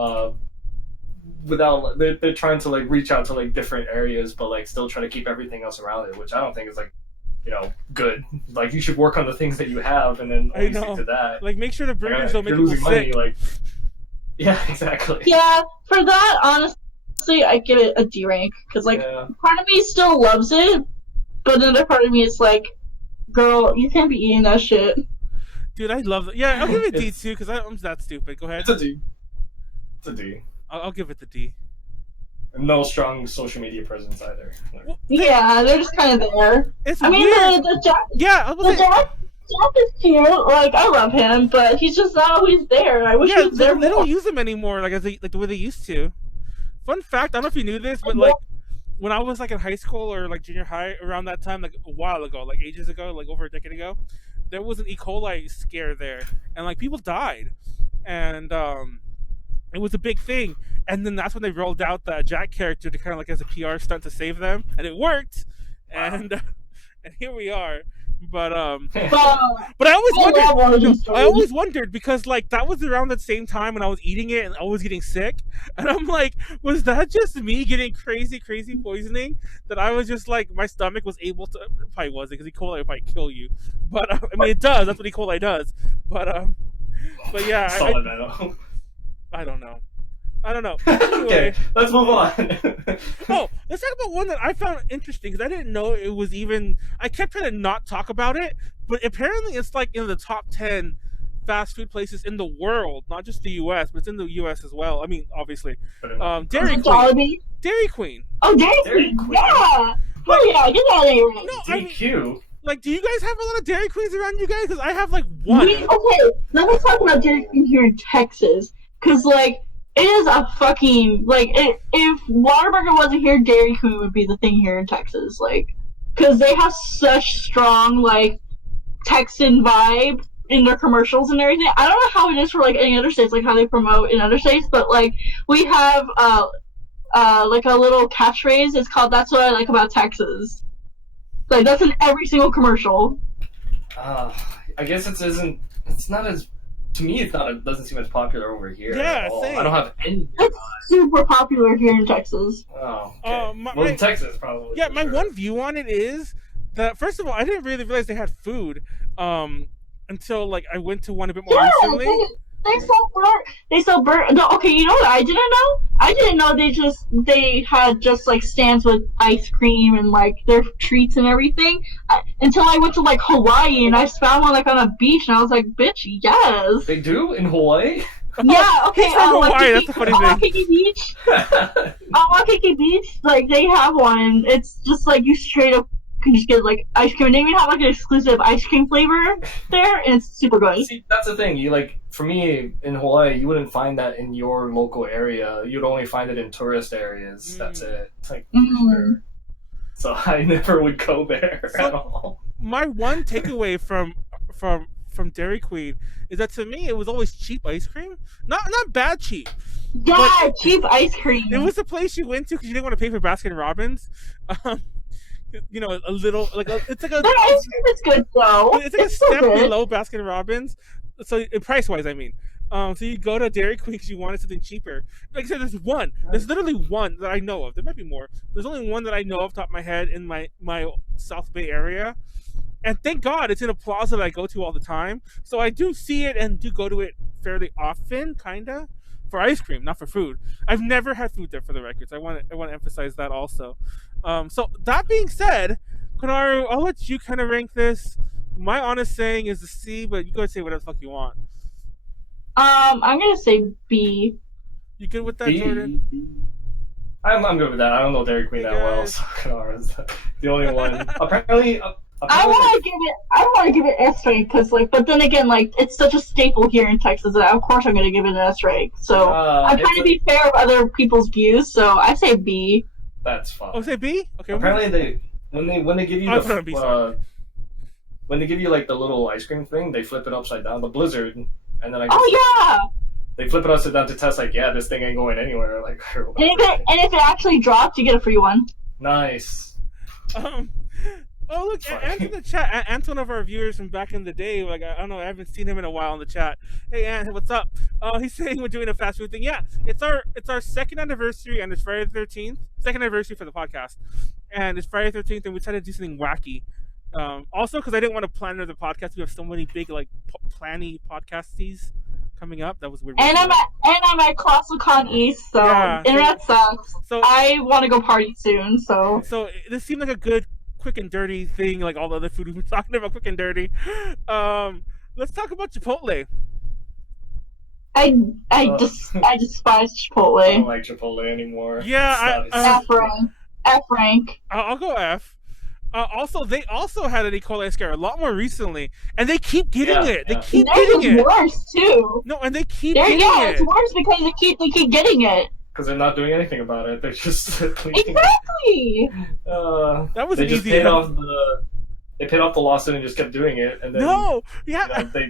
Without they're trying to like reach out to like different areas, but like still try to keep everything else around it, which I don't think is like, you know, good. Like you should work on the things that you have and then only stick to that. Like make sure the burgers don't make people sick. Money, like, yeah, exactly. Yeah, for that, honestly, I give it a D rank because like part of me still loves it, but another part of me is like, girl, you can't be eating that shit. Dude, I love it. Yeah, I'll give it a D too because I'm that stupid. Go ahead. It's a D. It's a D. I'll give it the D. No strong social media presence either. Well, yeah, they're just kind of there. It's weird. The Jack. Yeah, Jack is cute. Like I love him, but he's just not always there. I wish he was there. They don't use him anymore, like the way they used to. Fun fact: I don't know if you knew this, but like when I was like in high school or like junior high, around that time, like a while ago, like ages ago, like over a decade ago, there was an E. coli scare there, and like people died, and it was a big thing. And then that's when they rolled out the Jack character to kind of like as a PR stunt to save them, and it worked. And and here we are. But I always wondered because like that was around the same time when I was eating it and I was getting sick, and I'm like, was that just me getting crazy poisoning that I was just like my stomach was able to? It probably wasn't because E. coli would probably kill you, but I mean it does. That's what E. coli does. But yeah, I don't know. Anyway. Okay, let's move on. Let's talk about one that I found interesting because I didn't know it was even. I kept trying to not talk about it, but apparently it's like in the top 10 fast food places in the world, not just the U.S., but it's in the U.S. as well. I mean, obviously, Dairy Queen. Dairy Queen. Oh, Dairy Queen. Yeah. Oh yeah, get out of here. No, DQ. Like, do you guys have a lot of Dairy Queens around you guys? Because I have like one. Okay, let me talk about Dairy Queen here in Texas, because like. It is a fucking, like, if Whataburger wasn't here, Dairy Queen would be the thing here in Texas, like, because they have such strong, like, Texan vibe in their commercials and everything. I don't know how it is for, like, any other states, like, how they promote in other states, but, like, we have, like, a little catchphrase, it's called, "That's what I like about Texas." Like, that's in every single commercial. I guess it's not as... To me, it doesn't seem as popular over here. Yeah, same. I don't have any. It's super popular here in Texas. Oh, okay. In Texas, probably. Yeah, my one view on it is that, first of all, I didn't really realize they had food until, like, I went to one a bit more recently. They sell burgers. No, okay, you know what I didn't know? I didn't know they had just like stands with ice cream and like their treats and everything. Until I went to like Hawaii and I found one like on a beach and I was like, bitch, yes. They do in Hawaii? Yeah, okay. Hawaii, that's a funny thing. Waikiki Beach. On Waikiki Beach, like they have one. It's just like you straight up can just get like ice cream, and they even have like an exclusive ice cream flavor there, and it's super good. See, that's the thing. You like, for me in Hawaii, you wouldn't find that in your local area. You'd only find it in tourist areas. That's it. Like, sure. So I never would go there at all. My one takeaway from Dairy Queen is that to me it was always cheap ice cream. Not bad cheap. Yeah, cheap ice cream. It was the place you went to because you didn't want to pay for Baskin Robbins. You know, a little like it's like a. Their ice cream is good though. It's like a step below Baskin Robbins. So price wise, I mean. So you go to Dairy Queen because you wanted something cheaper. Like I said, there's one. There's literally one that I know of. There might be more. There's only one that I know off the top of my head in my South Bay area. And thank God it's in a plaza that I go to all the time. So I do see it and do go to it fairly often, kinda. for ice cream, not for food. I've never had food there, for the records. I want to emphasize that also. So that being said, Konaru, I'll let you kind of rank this. My honest saying is a C, but you go say whatever the fuck you want. I'm gonna say B. You good with that, Jordan? I'm good with that. I don't know Dairy Queen that well, so Konaru is the only one. Apparently, I want to give it S rank because, like, but then again, like, it's such a staple here in Texas that of course I'm gonna give it an S rank. So I'm trying to be fair of other people's views. So I say B. That's fine. Oh, say B? Okay. Apparently, when they give you when they give you like the little ice cream thing, they flip it upside down, the Blizzard, and then they flip it upside down to test, like, yeah, this thing ain't going anywhere. Like, and if it actually drops, you get a free one. Nice. Oh, look, Ant's in the chat. Ant's one of our viewers from back in the day. Like, I don't know, I haven't seen him in a while in the chat. Hey, Ant, what's up? He's saying we're doing a fast food thing. Yeah, it's our second anniversary, and it's Friday the 13th. Second anniversary for the podcast. And it's Friday the 13th, and we decided to do something wacky. Also, because I didn't want to plan another podcast. We have so many big, like, planny podcasties coming up. That was weird. And I'm at ColossalCon East, so internet sucks. So I want to go party soon. So this seemed like a good quick and dirty thing, like all the other food we've been talking about, quick and dirty. Let's talk about Chipotle. I despise Chipotle. I don't like Chipotle anymore. Yeah, F rank. I'll go F. Also, they also had an E. coli scare a lot more recently, and they keep getting it. They keep getting it. It's worse too. No, and they keep getting it. It's worse because they keep getting it. Because they're not doing anything about it. They're just exactly. That was they an just easy. They paid off the lawsuit and just kept doing it, and then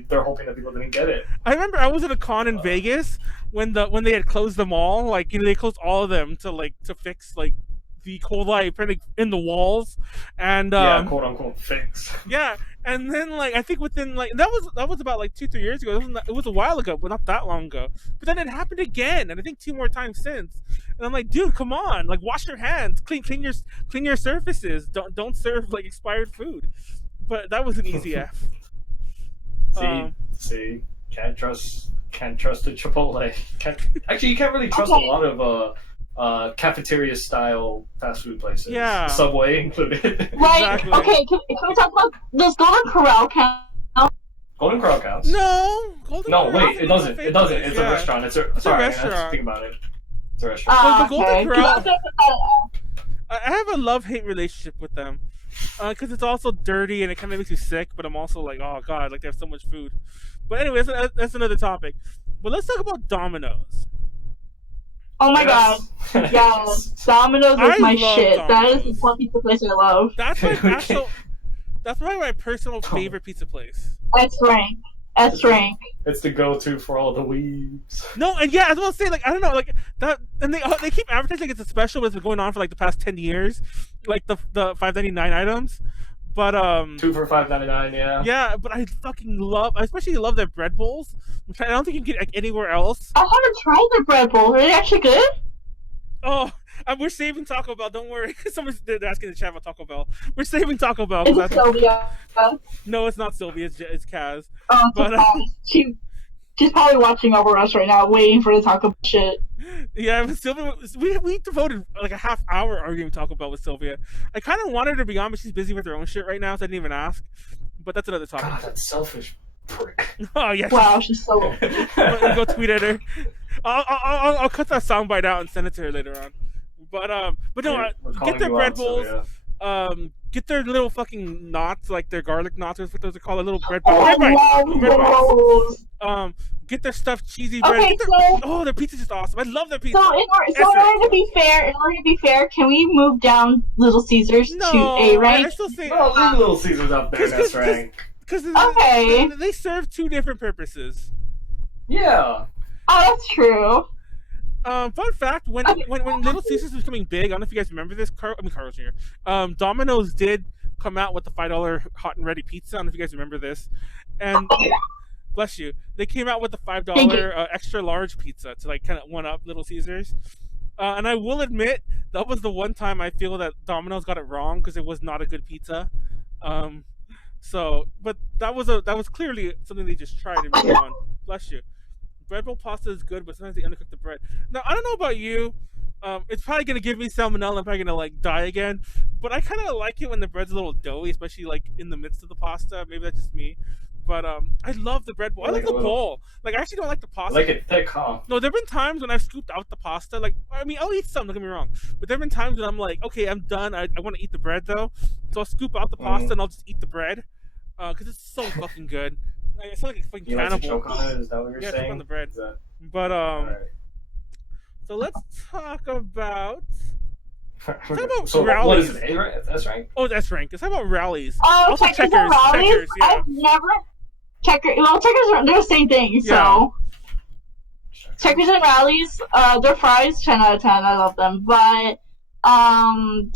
they're hoping that people didn't get it. I remember I was at a con in Vegas when they had closed them all. Like, they closed all of them to fix like the E. coli apparently in the walls, and quote unquote fix. Yeah, and then like I think within like that was about like 2-3 years ago. It was a while ago, but not that long ago. But then it happened again, and I think 2 more times since. And I'm like, dude, come on, like wash your hands, clean your surfaces. Don't serve like expired food. But that was an easy F. See, can't trust the Chipotle. Actually, you can't really trust a lot of cafeteria style fast food places. Yeah, Subway included. Right. Exactly. Okay. Can we talk about does Golden Corral count? Golden Corral counts. No. Wait. It doesn't. It's a restaurant. It's a restaurant. I think about it. It's a restaurant. The Golden Corral. I have a love-hate relationship with them. Because it's also dirty and it kind of makes you sick, but I'm also like, oh god, like they have so much food. But anyway, that's another topic. But let's talk about Domino's. Oh my god, yes, Domino's is my shit. Domino's. That is one pizza place I love. That's probably my personal favorite pizza place. S rank. It's the go-to for all the weebs. No, and yeah, I was gonna say, like, I don't know, like that, and they keep advertising it's a special, but it's been going on for like the past 10 years, like the $5.99 items. But 2 for $5.99, yeah. Yeah, but I especially love their bread bowls, which I don't think you can get like, anywhere else. I haven't tried their bread bowls. Are they actually good? Oh, we're saving Taco Bell. Don't worry. Someone's asking in the chat about Taco Bell. We're saving Taco Bell. Is it Sylvia? No, it's not Sylvia. It's Kaz. Oh, she's probably watching over us right now, waiting for the Taco Bell shit. Yeah, but Sylvia, we devoted like a half hour arguing Taco Bell with Sylvia. I kind of wanted her to be on, but she's busy with her own shit right now, so I didn't even ask. But that's another topic. God, that's selfish. Prick. Oh yeah. Wow, she's so. Go tweet at her. I'll cut that soundbite out and send it to her later on. But no, get their bread bowls. Get their little fucking knots, like their garlic knots, or what those are called, a little bread bites. Get their stuffed cheesy bread. Okay, their pizza's just awesome. I love their pizza. So in order to be fair, can we move down Little Caesars to A rank? I still say leave Little Caesars up there in S rank. Because okay, they serve 2 different purposes. Yeah. Oh, that's true. Fun fact: when Little Caesars was becoming big, I don't know if you guys remember this. Carlos here. Domino's did come out with the $5 hot and ready pizza. I don't know if you guys remember this. And bless you, they came out with the $5 extra large pizza to like kind of one up Little Caesars. And I will admit that was the one time I feel that Domino's got it wrong because it was not a good pizza. But that was clearly something they just tried and moved on. Bless you. bread bowl pasta is good, but sometimes they undercook the bread. Now I don't know about you. It's probably gonna give me salmonella. I'm probably gonna like die again. But I kind of like it when the bread's a little doughy, especially like in the midst of the pasta. Maybe that's just me. But I love the bread bowl. I like the bowl. Like I actually don't like the pasta. Like it thick, huh? No, there've been times when I've scooped out the pasta. Like I mean, I'll eat some. Don't get me wrong. But there've been times when I'm like, okay, I'm done. I want to eat the bread though, so I'll scoop out the pasta and I'll just eat the bread, because it's so fucking good. Like, I feel like a fucking You cannibal. like to choke on it? Is that what you're Yeah, saying? choke on the bread. That... But Alright. so let's talk about. So rallies. what is it? A, right? That's right. Oh, that's rank. Let's talk about rallies. Oh, Also checkers and rallies? checkers, yeah. I've never... Well, checkers are they're the same thing, so... Yeah. Checkers and rallies, their fries, 10 out of 10, I love them, but, I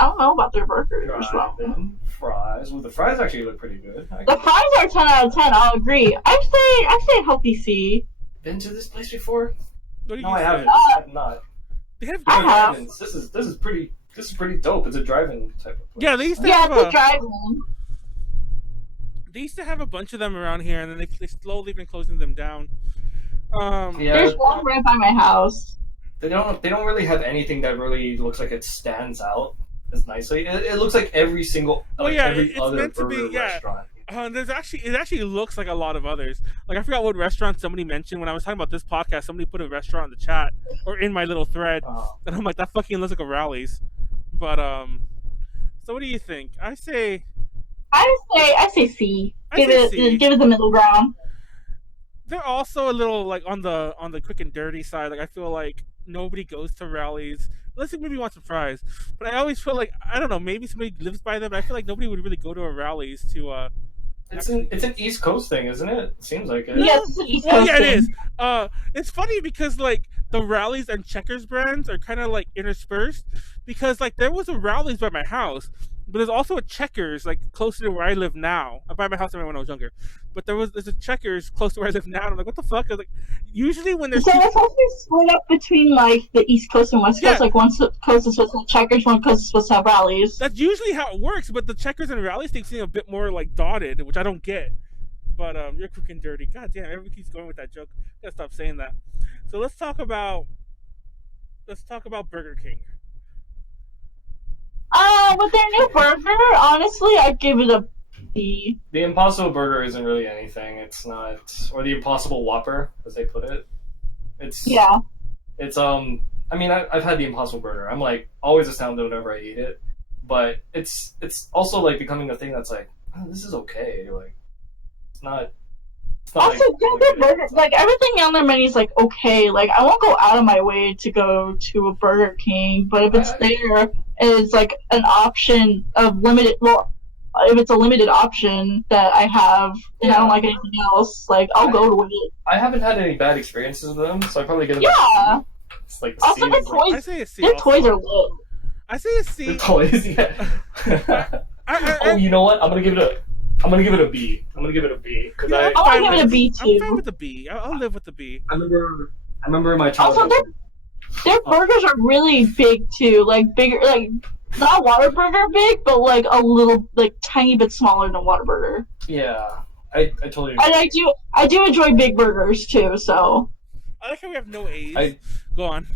don't know about their burgers. Drive-in fries. Well, the fries actually look pretty good. The fries are 10 out of 10, I'll agree. I say healthy C. Been to this place before? What do No, you I say? haven't. I have not. They have I have. Drive-ins. This is pretty dope. It's a drive-in type of place. Yeah, they used to Yeah, have it's a drive-in. they used to have a bunch of them around here, and then they slowly been closing them down. Yeah, There's one right by my house. they don't really have anything that really looks like it stands out as nicely. It looks like every single Well, yeah, every it's other meant to be, burger yeah. restaurant. It actually looks like a lot of others. Like I forgot what restaurant somebody mentioned when I was talking about this podcast. Somebody put a restaurant in the chat or in my little thread, and I'm like, that fucking looks like a Rallies. But so what do you think? I say C. I Give say it C. give it the middle ground. They're also a little like on the quick and dirty side. Like I feel like nobody goes to Rallies unless they maybe want some fries. But I always feel like I don't know. Maybe somebody lives by them. But I feel like nobody would really go to a Rallies to. It's an East Coast thing, isn't it? Seems like it. Yes, it's an East Well, Coast yeah, it thing. is. It's funny because like the Rallies and Checkers brands are kind of like interspersed because like there was a Rallies by my house, but there's also a Checkers like closer to where I live now. By my house I mean when I was younger, but there's a Checkers close to where I live now. And I'm like, what the fuck? I was like, usually when there's So it's also split up between like the East Coast and West Coast. Yeah. Like one coast is supposed to have checkers, one coast is supposed to have rallies. that's usually how it works, but the Checkers and Rallies thing seem a bit more like dotted, which I don't get. But you're quick and dirty. God damn, everybody keeps going with that joke. Gotta stop saying that. So let's talk about Burger King. With their new burger, honestly, I'd give it a B. The Impossible Burger isn't really anything. It's not, or the Impossible Whopper, as they put it. It's Yeah. It's I mean, I've had the Impossible Burger. I'm like always astounded whenever I eat it, but it's also like becoming a thing that's like, oh, this is okay. Like, it's not. Also, their burger, like everything on their menu is like okay. Like I won't go out of my way to go to a Burger King, but if it's there, it's like an option of limited. Well, if it's a limited option that I have and I don't like anything else, like I'll go to it. I haven't had any bad experiences with them, so I probably get them. Yeah. It's like Also, their like, toys. I say a C. Their also. toys are lit. I say a C. the toys. Yeah. Oh, you know what? I'm gonna give it a B. I'm gonna give it a B because Yeah, I want to give it a B I'm fine too. with the B. I'll live with the B. I remember in my childhood. Also, their burgers are really big too. Like bigger, like not Whataburger big, but like a little, like tiny bit smaller than Whataburger. Yeah, I totally agree. And I do enjoy big burgers too. So I like how we have no A's. Go on.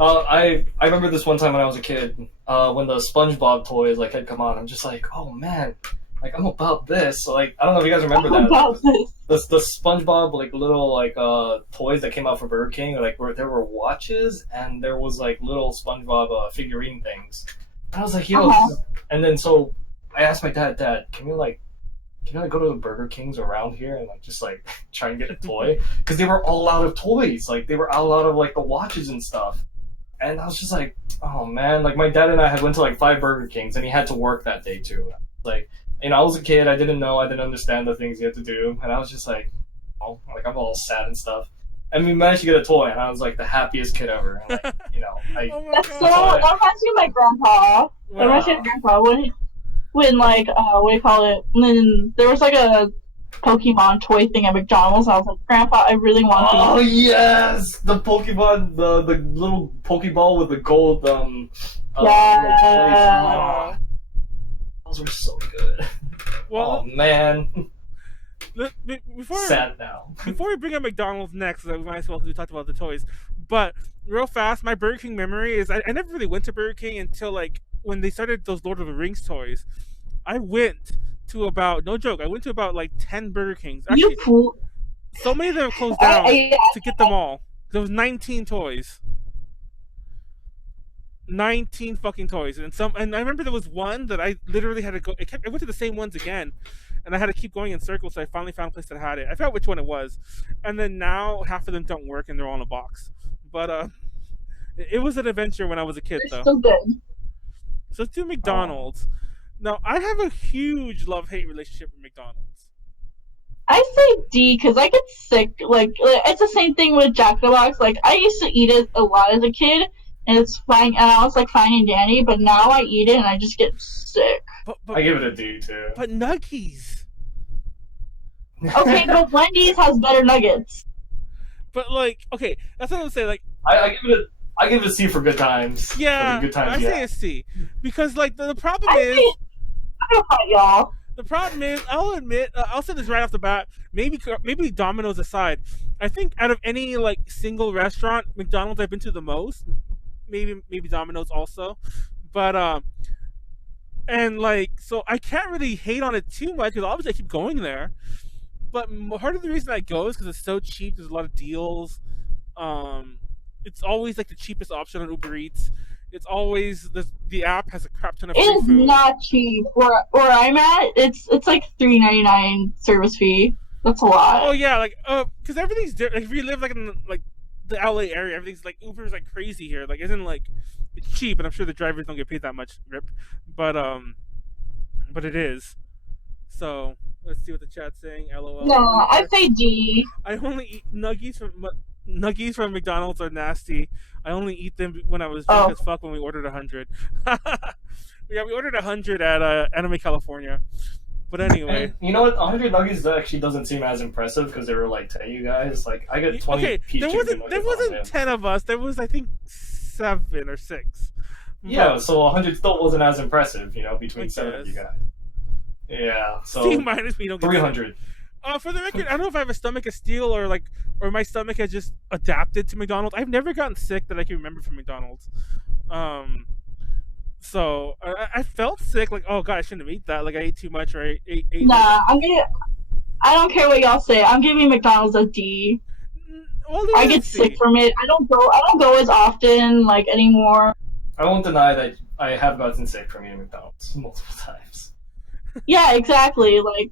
I remember this one time when I was a kid, when the SpongeBob toys like had come on. I'm just like, oh man, like I'm about this. So, like I don't know if you guys remember that. about this. The SpongeBob like little like toys that came out for Burger King, like where there were watches and there was like little SpongeBob figurine things. And I was like, yo, and then so I asked my dad, can you like go to the Burger Kings around here and like just like try and get a toy? Because they were all out of toys. Like they were all out of like the watches and stuff. And I was just like, oh man, like my dad and I had went to like 5 Burger Kings and he had to work that day too. Like, you know, I was a kid, I didn't understand the things you had to do, and I was just like, oh, like I'm all sad and stuff. And we managed to get a toy, and I was like the happiest kid ever. And, like, you know, Oh my That's God. so. That reminds me of my grandpa. That reminds me of grandpa when like what do you call it? When there was like a Pokemon toy thing at McDonald's. I was like, Grandpa, I really want these. Oh yes, the Pokemon, the little Pokeball with the gold Yeah. those were so good. Well, Oh man. Before Sad now. before we bring up McDonald's next, we might as well, because we talked about the toys. But real fast, my Burger King memory is I never really went to Burger King until like when they started those Lord of the Rings toys. I went to about, no joke, I went to about like 10 Burger Kings. You Actually, fool. so many of them closed down I- to get them all. There was 19 toys. 19 fucking toys, and I remember there was one that I literally had to go. I went to the same ones again, and I had to keep going in circles. So I finally found a place that had it. I forgot which one it was, and then now half of them don't work, and they're all in a box. But it was an adventure when I was a kid, They're though. still good. So let's do McDonald's. Now I have a huge love-hate relationship with McDonald's. I say D because I get sick. Like it's the same thing with Jack in the Box. Like I used to eat it a lot as a kid, and it's fine. And I was like fine and dandy, but now I eat it and I just get sick. But I give it a D too. but Nuggies. Okay, but Wendy's has better nuggets. But like, okay, that's what I'm saying. Like, I give it a C for good times. yeah, For the good times, I yeah. say a C because like the problem I is. say- I don't fight y'all. The problem is, I'll admit, I'll say this right off the bat. Maybe Domino's aside, I think out of any like single restaurant, McDonald's I've been to the most. Maybe Domino's also, but and like so I can't really hate on it too much because obviously I keep going there. But part of the reason I go is because it's so cheap. There's a lot of deals. It's always like the cheapest option on Uber Eats. It's always the app has a crap ton of free It's food. not cheap. Where I'm at, it's like $3.99 service fee. That's a lot. Oh yeah, like because everything's different. Like if you live like in like the LA area, everything's like Uber's like crazy here. Like isn't like it's cheap, and I'm sure the drivers don't get paid that much, rip. But it is. So let's see what the chat's saying. LOL. No, I say D. I only eat nuggies from McDonald's are nasty. I only eat them when I was drunk as fuck when we ordered 100. Yeah, we ordered 100 at Anime California. But anyway, And you know what? 100 nuggets actually doesn't seem as impressive because there were like 10 of you guys. Like I get 20 okay, piece there chicken wasn't nuggets on 10 of us. There was I think 7 or 6. Yeah, so 100 still wasn't as impressive, you know, between I 7 of you guess. guys. Yeah, so C minus we don't get 300. For the record, I don't know if I have a stomach of steel or my stomach has just adapted to McDonald's. I've never gotten sick that I can remember from McDonald's. So I felt sick, like, oh god, I shouldn't have eaten that. Like I ate too much, or I ate. Nah, I don't care what y'all say. I'm giving McDonald's a D. Well, I get sick from it. I don't go as often like anymore. I won't deny that I have gotten sick from eating McDonald's multiple times. Yeah, exactly. Like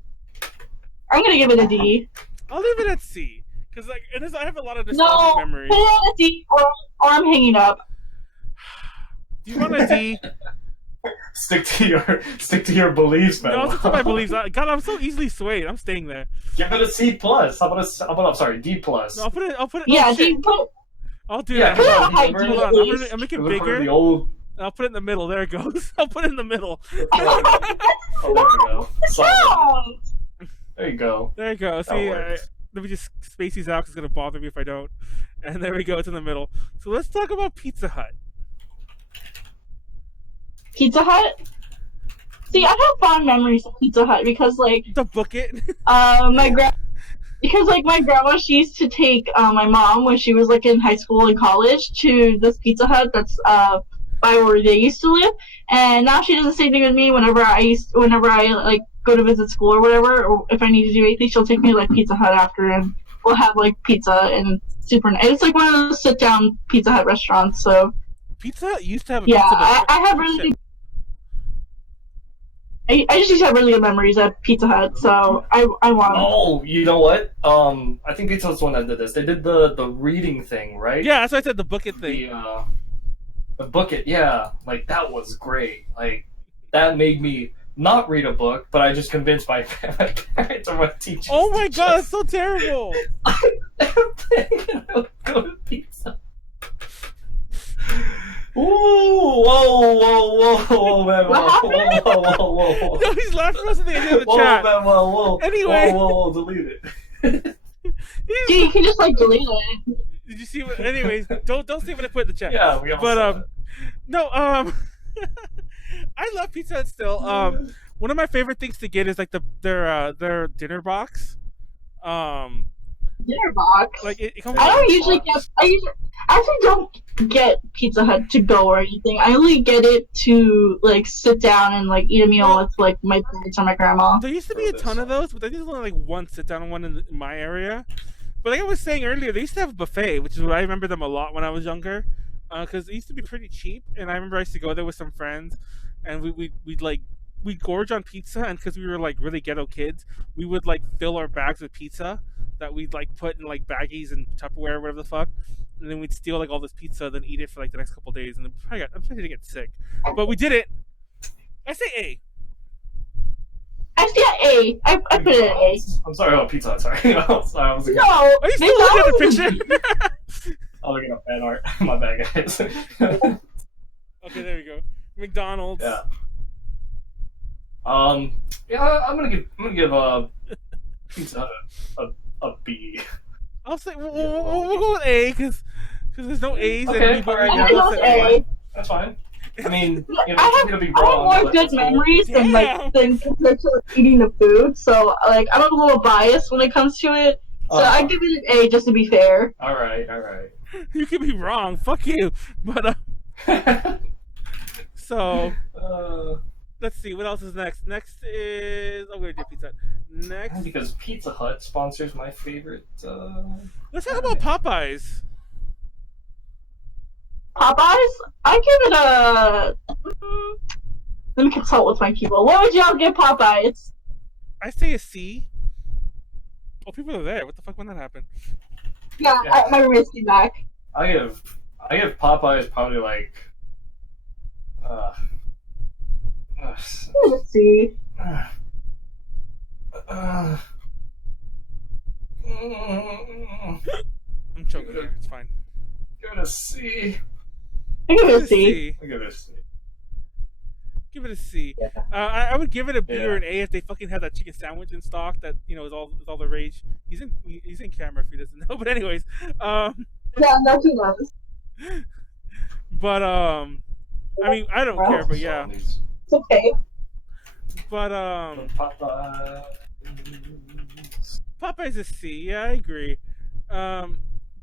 I'm gonna give it a D. I'll leave it at C because like I have a lot of No, nostalgic put memories. it at a D, or I'm hanging up. Do you want a D? Stick to your beliefs, man. No, that's my beliefs. God, I'm so easily swayed. I'm staying there. Give it a C plus. How about I'm sorry, D plus. No, I'll put it. Yeah, oh, shit. D. Put I'll do Yeah, that. put it Hold on on. high Remember- D. Hold on. at least. I'm making Look for bigger. the old. I'll put it in the middle. There it goes. I'll put it in the middle. Oh, there we go. Solid. No. There you go. There you go. That See, works. let me just space these out because it's gonna bother me if I don't. And there we go. It's in the middle. So let's talk about Pizza Hut. Pizza Hut. See, I have fond memories of Pizza Hut because like The book it. because like my grandma, she used to take my mom when she was like in high school and college to this Pizza Hut that's by where they used to live, and now she does the same thing with me whenever I like go to visit school or whatever, or if I need to do anything, she'll take me to like Pizza Hut after, and we'll have like pizza, and it's super nice. It's like one of those sit down Pizza Hut restaurants. So Pizza Hut used to have a yeah, pizza. I have really. I just used to have really good memories at Pizza Hut, so I want. Oh, you know what? I think Pizza Hut's the one that did this. They did the reading thing, right? Yeah, that's why I said the book it thing. The book it, yeah. Like that was great. Like that made me not read a book, but I just convinced my parents or my teachers. Oh my to god, just it's so terrible. go to pizza. Ooh, whoa, man, whoa. No, he's laughing at the end of the Whoa, chat. man, whoa. Anyway. Whoa, delete it. Gee, you can just like delete it. Did you see what? Anyways, don't see what I put in the chat. Yeah, we all But saw it. no, I love Pizza Hut still. One of my favorite things to get is like their dinner box. Dinner box. Like it comes. I don't Dinner usually box. I actually don't get Pizza Hut to go or anything. I only get it to like sit down and like eat a meal with like my parents or my grandma. There used to be a ton of those, but I think there's only like one sit down one in my area. But like I was saying earlier, they used to have a buffet, which is what I remember them a lot when I was younger, because it used to be pretty cheap. And I remember I used to go there with some friends, and we'd gorge on pizza, and because we were like really ghetto kids, we would like fill our bags with pizza that we'd like put in like baggies and Tupperware or whatever the fuck, and then we'd steal like all this pizza, then eat it for like the next couple of days, and then I'm probably gonna get sick, but we did it. I say A. I see an A. I put it at A. I'm sorry about Pizza Hut. Sorry. I was looking, No, Are you still looking at the picture? I was looking up fan art. My bad, guys. Okay, there we go. McDonald's. Yeah. Yeah, I'm gonna give Pizza Hut a B. I'll say we'll go with A because there's no A's. Okay, and alright, I'm yeah, gonna go with A. That's fine. I mean, you know, I it's gonna be have wrong. more but good it's cool. memories than Yeah. compared to like, eating the food. So like I'm a little biased when it comes to it. So I give it an A just to be fair. All right. You could be wrong. Fuck you. But so let's see what else is next. Next is I'm gonna do Pizza Hut. Next, because Pizza Hut sponsors my favorite. let's talk about Popeyes. Popeyes, I give it a. Let me consult with my people. What would y'all give Popeyes? I say a C. Oh, people are there. What the fuck when that happened? Yeah, Yeah. my roommate's came back. I give Popeyes probably like. Let's see. Uh, I'm choking here. It's fine. give it a C. I give it a Give it a C. C. I give it a C. Give it a C. Yeah. I would give it a B Yeah. or an A if they fucking had that chicken sandwich in stock that is all the rage. He's in camera if he doesn't know. But anyways, Yeah, no, he knows. I mean I don't care, but yeah, It's okay. but Popeyes. Popeye's a C. Yeah, I agree.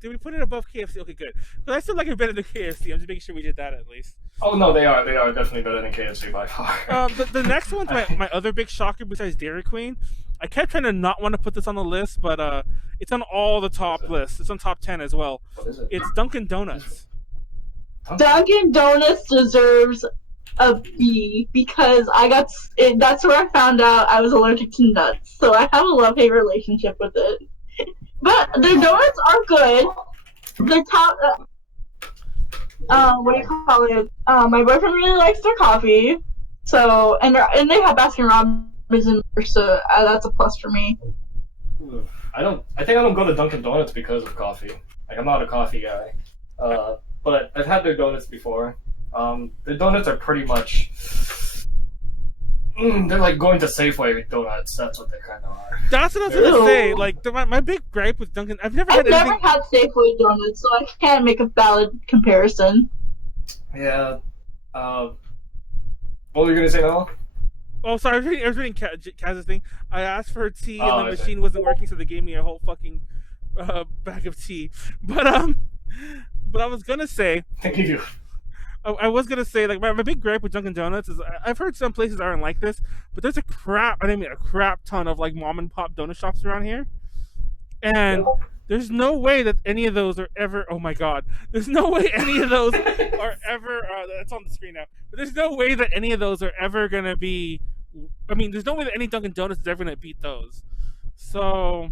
Did we put it above KFC? Okay, good. But I still like it better than KFC. I'm just making sure we did that at least. Oh no, they are definitely better than KFC by far. The next one's my other big shocker besides Dairy Queen. I kept trying to not want to put this on the list, but it's on all the top lists. It's on top 10 as well. What is it? It's Dunkin' Donuts. Dunkin' Donuts deserves a B because that's where I found out I was allergic to nuts. So I have a love-hate relationship with it. But their donuts are good. The top, what do you call it? My boyfriend really likes their coffee. So and they have Baskin Robbins in there, so that's a plus for me. I think I don't go to Dunkin' Donuts because of coffee. Like I'm not a coffee guy. But I've had their donuts before. The donuts are pretty much. They're like going to Safeway donuts. That's what they kind of are. That's what I was gonna Ew. say. Like my big gripe with Dunkin', I've never I've had never anything. had Safeway donuts, so I can't make a valid comparison. Yeah. What were you gonna say, Noah? Oh, sorry, I was reading Kaz's thing. I asked for tea Oh, and the I see. machine wasn't working, so they gave me a whole fucking bag of tea. But I was gonna say. Thank you. I was gonna say like my big gripe with Dunkin' Donuts is I've heard some places aren't like this, but there's a crap ton of like mom and pop donut shops around here, and there's no way that any of those are ever. Oh my god, there's no way any of those are ever. That's on the screen now, but there's no way that any of those are ever gonna be. I mean, there's no way that any Dunkin' Donuts is ever gonna beat those. So,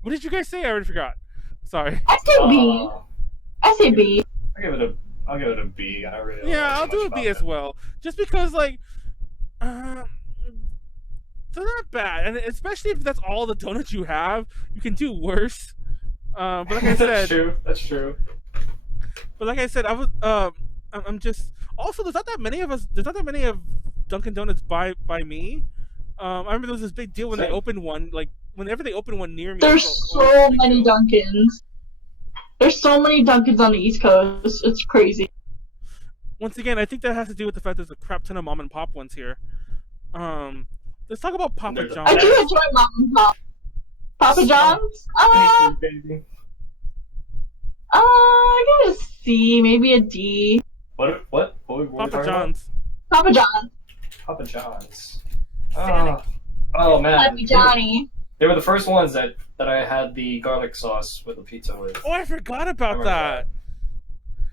what did you guys say? I already forgot. Sorry. I say B. I say B. I'll give it a B. I really don't Yeah, know I'll too do a much B about as it. well. Just because, like, they're not bad, and especially if that's all the donuts you have, you can do worse. But like I said, That's true. but like I said, I'm just. Also, there's not that many of us. There's not that many of Dunkin' Donuts by me. I remember there was this big deal when they Same. opened one. Like whenever they opened one near me. There's it was so always a big many deal. Dunkins. There's so many Dunkins on the East Coast. It's crazy. Once again, I think that has to do with the fact there's a crap ton of mom and pop ones here. Let's talk about Papa There's a- John's. I do enjoy mom and pop. Papa John's? Thank you, baby. I got a C, maybe a D. What were we Papa talking John's. Papa John's. about? Papa John's. Sonic. Oh man. Happy Johnny. They were the first ones that I had the garlic sauce with the pizza with. Oh, I forgot I about remember that.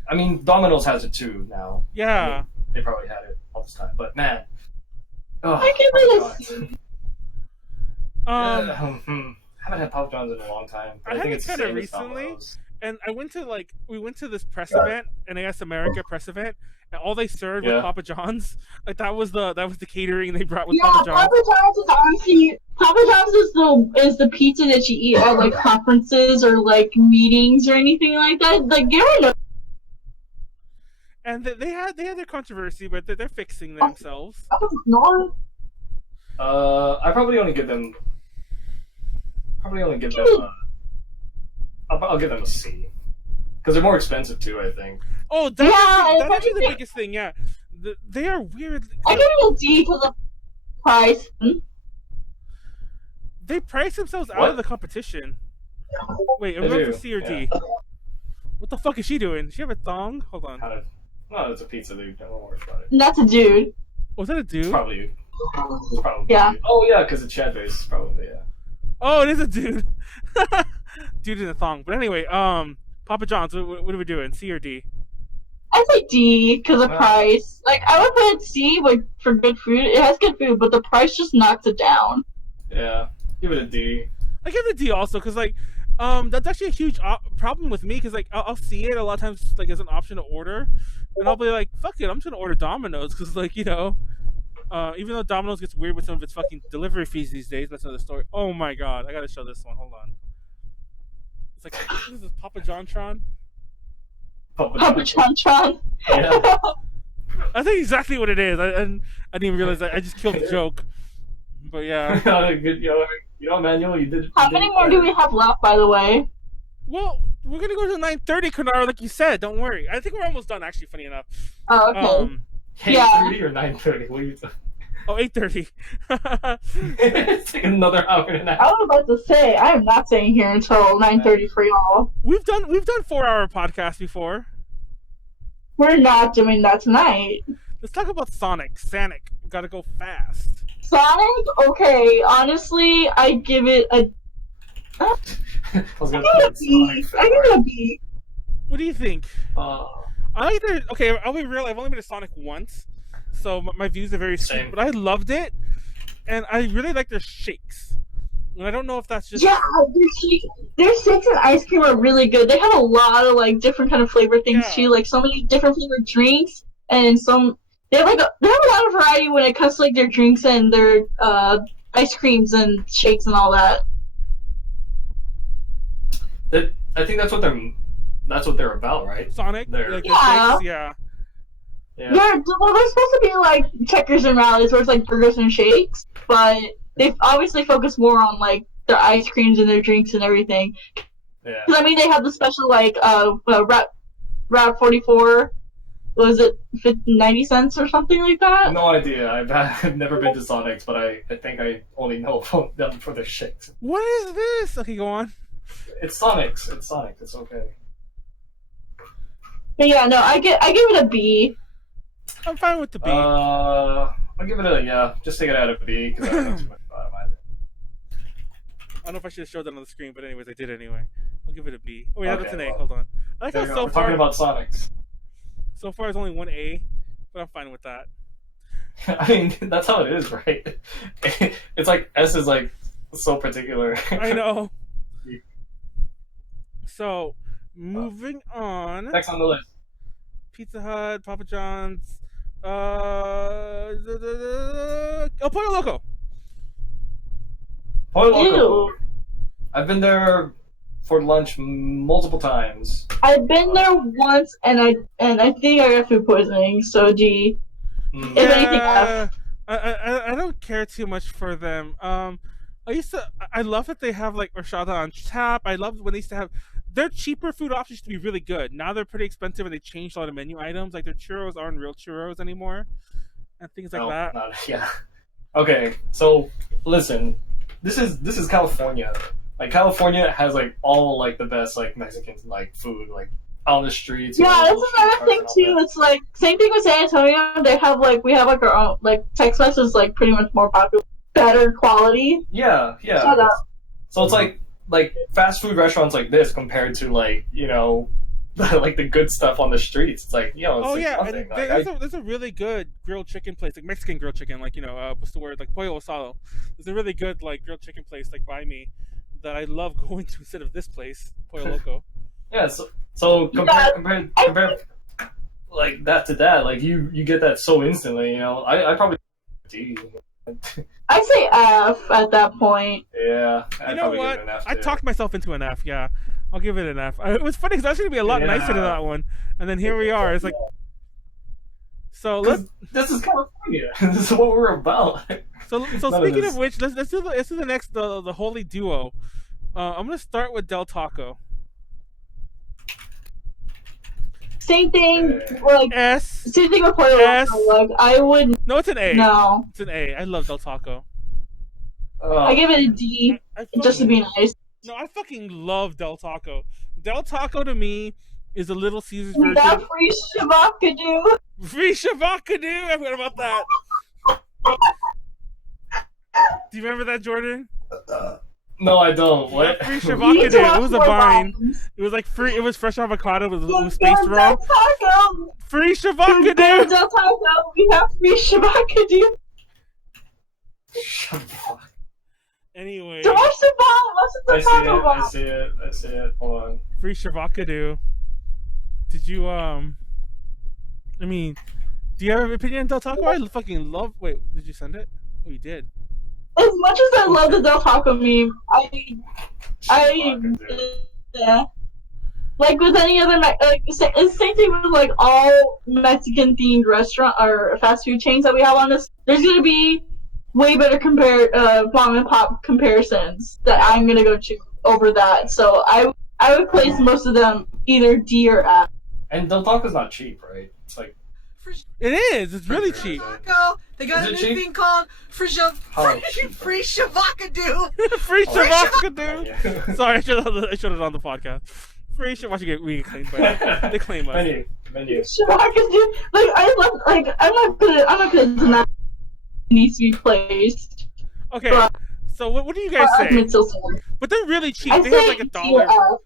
I mean, Domino's has it too now. Yeah. They probably had it all this time, but man. Oh, I give Papa it a John's. C. Haven't had Papa John's in a long time. But I I had think it it's the kinda same as recently. Domino's. And we went to this press event, NAS America press event, and all they served was Yeah. Papa John's. Like that was the catering they brought with Yeah, Papa John's. Papa John's is honestly Papa John's is the pizza that you eat at like conferences or like meetings or anything like that. Like you don't know. And they had their controversy, but they're fixing themselves. No. I probably only give them. I'll give them a C, because they're more expensive too. I think. Oh, that's actually the biggest thing. Yeah, they are weird. I give it a D because of price. They price themselves out What? of the competition. Wait, I'm They going do, for C or D. yeah. What the fuck is she doing? Does she have a thong? Hold on. Kind of. No, it's a pizza, dude. Don't worry about it. And that's a dude. Was that a It's dude? probably. It's probably. Yeah. Oh yeah, because it's Chad base, probably yeah. Oh, it is a dude. Dude in a thong. But anyway, Papa John's. What are we doing? C or D? I say D because of Wow. price. Like I would put C like for good food. It has good food, but the price just knocks it down. Yeah. Give it a D. I give it a D also because like that's actually a huge problem with me because like I'll see it a lot of times like as an option to order, and I'll be like, fuck it, I'm just gonna order Domino's because like even though Domino's gets weird with some of its fucking delivery fees these days, that's another story. Oh my god, I gotta show this one. Hold on. It's like what is this Papa Jontron? Papa John. Yeah. I think exactly what it is. I didn't even realize that. I just killed the joke. But yeah. Good, Manuel, you did. How many more do we have left, by the way? Well, we're gonna go to 9:30, Konaru, like you said. Don't worry. I think we're almost done. Actually, funny enough. Oh, okay. 8:30 or 9:30? What are you talking? 8:30. It's like another hour and a I half. was about to say I am not staying here until 9:30 for y'all. We've done 4-hour podcasts before. We're not doing that tonight. Let's talk about Sonic. Gotta go fast. Sonic, okay. Honestly, I give it a. I was I gonna give it a say B. Sonic. I give it a B. What do you think? Uh, I like their. Okay, I'll be real. I've only been to Sonic once, so my views are very skewed. Same. But I loved it, and I really like their shakes. And I don't know if that's just Yeah, their shakes and ice cream are really good. They have a lot of like different kind of flavor things Yeah. too, like so many different flavored drinks and some. They have a lot of variety when it comes to like their drinks and their ice creams and shakes and all that. I think that's what they're about, right? Sonic. They're- Like the Yeah. shakes, yeah. Yeah. They're supposed to be like checkers and rallies where it's like burgers and shakes, but they obviously focus more on like their ice creams and their drinks and everything. Yeah. Because I mean, they have the special like Rap 44. Was it 90 cents or something like that? No idea. I've never been to Sonic's, but I think I only know them for their shit. What is this? Okay, go on. It's Sonic's. It's Sonic. It's okay. But yeah, no, I give it a B. I'm fine with the B. I'll give it a yeah. Just take it out of B because I don't know too much about it either. I don't know if I should have showed that on the screen, but anyways, I did anyway. I'll give it a B. Oh, yeah, that's an A. well, Hold on. I like There how you go. so We're talking far, about Sonic's. so far, it's only one A, but I'm fine with that. I mean, that's how it is, right? It's like S is like so particular. I know. So, moving on. Next on the list. Pizza Hut, Papa John's, El Pollo Loco. Pollo Loco. Ew. I've been there for lunch multiple times. I've been there once, and I think I got food poisoning. So D. Mm. If anything, F. I don't care too much for them. I love that they have like horchata on tap. I love when they used to have their cheaper food options used to be really good. Now they're pretty expensive and they changed a lot of menu items. Like their churros aren't real churros anymore, and things like No, that. yeah. Okay, so listen, this is California. like California has like all like the best like Mexican like food like on the streets. Yeah, you know, that's another thing too. It's like same thing with San Antonio. They have like we have like our own like Tex-Mex is like pretty much more popular, better quality. Yeah. Shut up. So it's like fast food restaurants like this compared to like like the good stuff on the streets. It's like it's like nothing. Like, there's a really good grilled chicken place, like Mexican grilled chicken, like what's the word, like pollo asado. There's a really good like grilled chicken place like by me that I love going to instead of this place, Pollo Loco. Yeah, so compare like that to that, like you get that so instantly. I probably I say F at that point. Yeah, you know what? I talked myself into an F. Yeah, I'll give it an F. It was funny because I was going to be a lot nicer to that one, and then here we are. It's like, so this is California. This is what we're about. So speaking of which, let's do the next the holy duo. I'm gonna start with Del Taco. Same thing, like S. Same thing with Pollo Loco. Like I would. No, it's an A. No, it's an A. I love Del Taco. I give it a D, just to be nice. No, I fucking love Del Taco. Del Taco to me is a Little Caesars We version. got free shabakadoo. Free shabakadoo. I forgot about that. Do you remember that, Jordan? No, I don't. What? Free shabakadoo. It was a vine. It was like free. It was fresh avocado with spaced raw. Free shabakadoo. Del Taco. We have free shabakadoo. Anyway. So what's the bomb? What's the taco bomb? I see it. Hold on. Free shabakadoo. Did you I mean, do you have an opinion on Del Taco? I fucking love. Wait, did you send it? Oh, you did. As much as I love the Del Taco meme, yeah. Like with any other, it's the same thing with like all Mexican themed restaurant or fast food chains that we have on this. There's gonna be way better mom and pop comparisons that I'm gonna go to over that. So I would place most of them either D or F. And Del Taco's not cheap, right? It's like it is. It's really cheap. Taco. They got a new thing called free shavakadoo. Free shavakadoo. Sorry, I should have it on the podcast. Free shavakadoo. We claimed by them. They claim us. Menu. Shavakadoo. Like I love. Like I'm not gonna deny. It needs to be placed. Okay. So what do you guys say? But they're really cheap. They have like $1.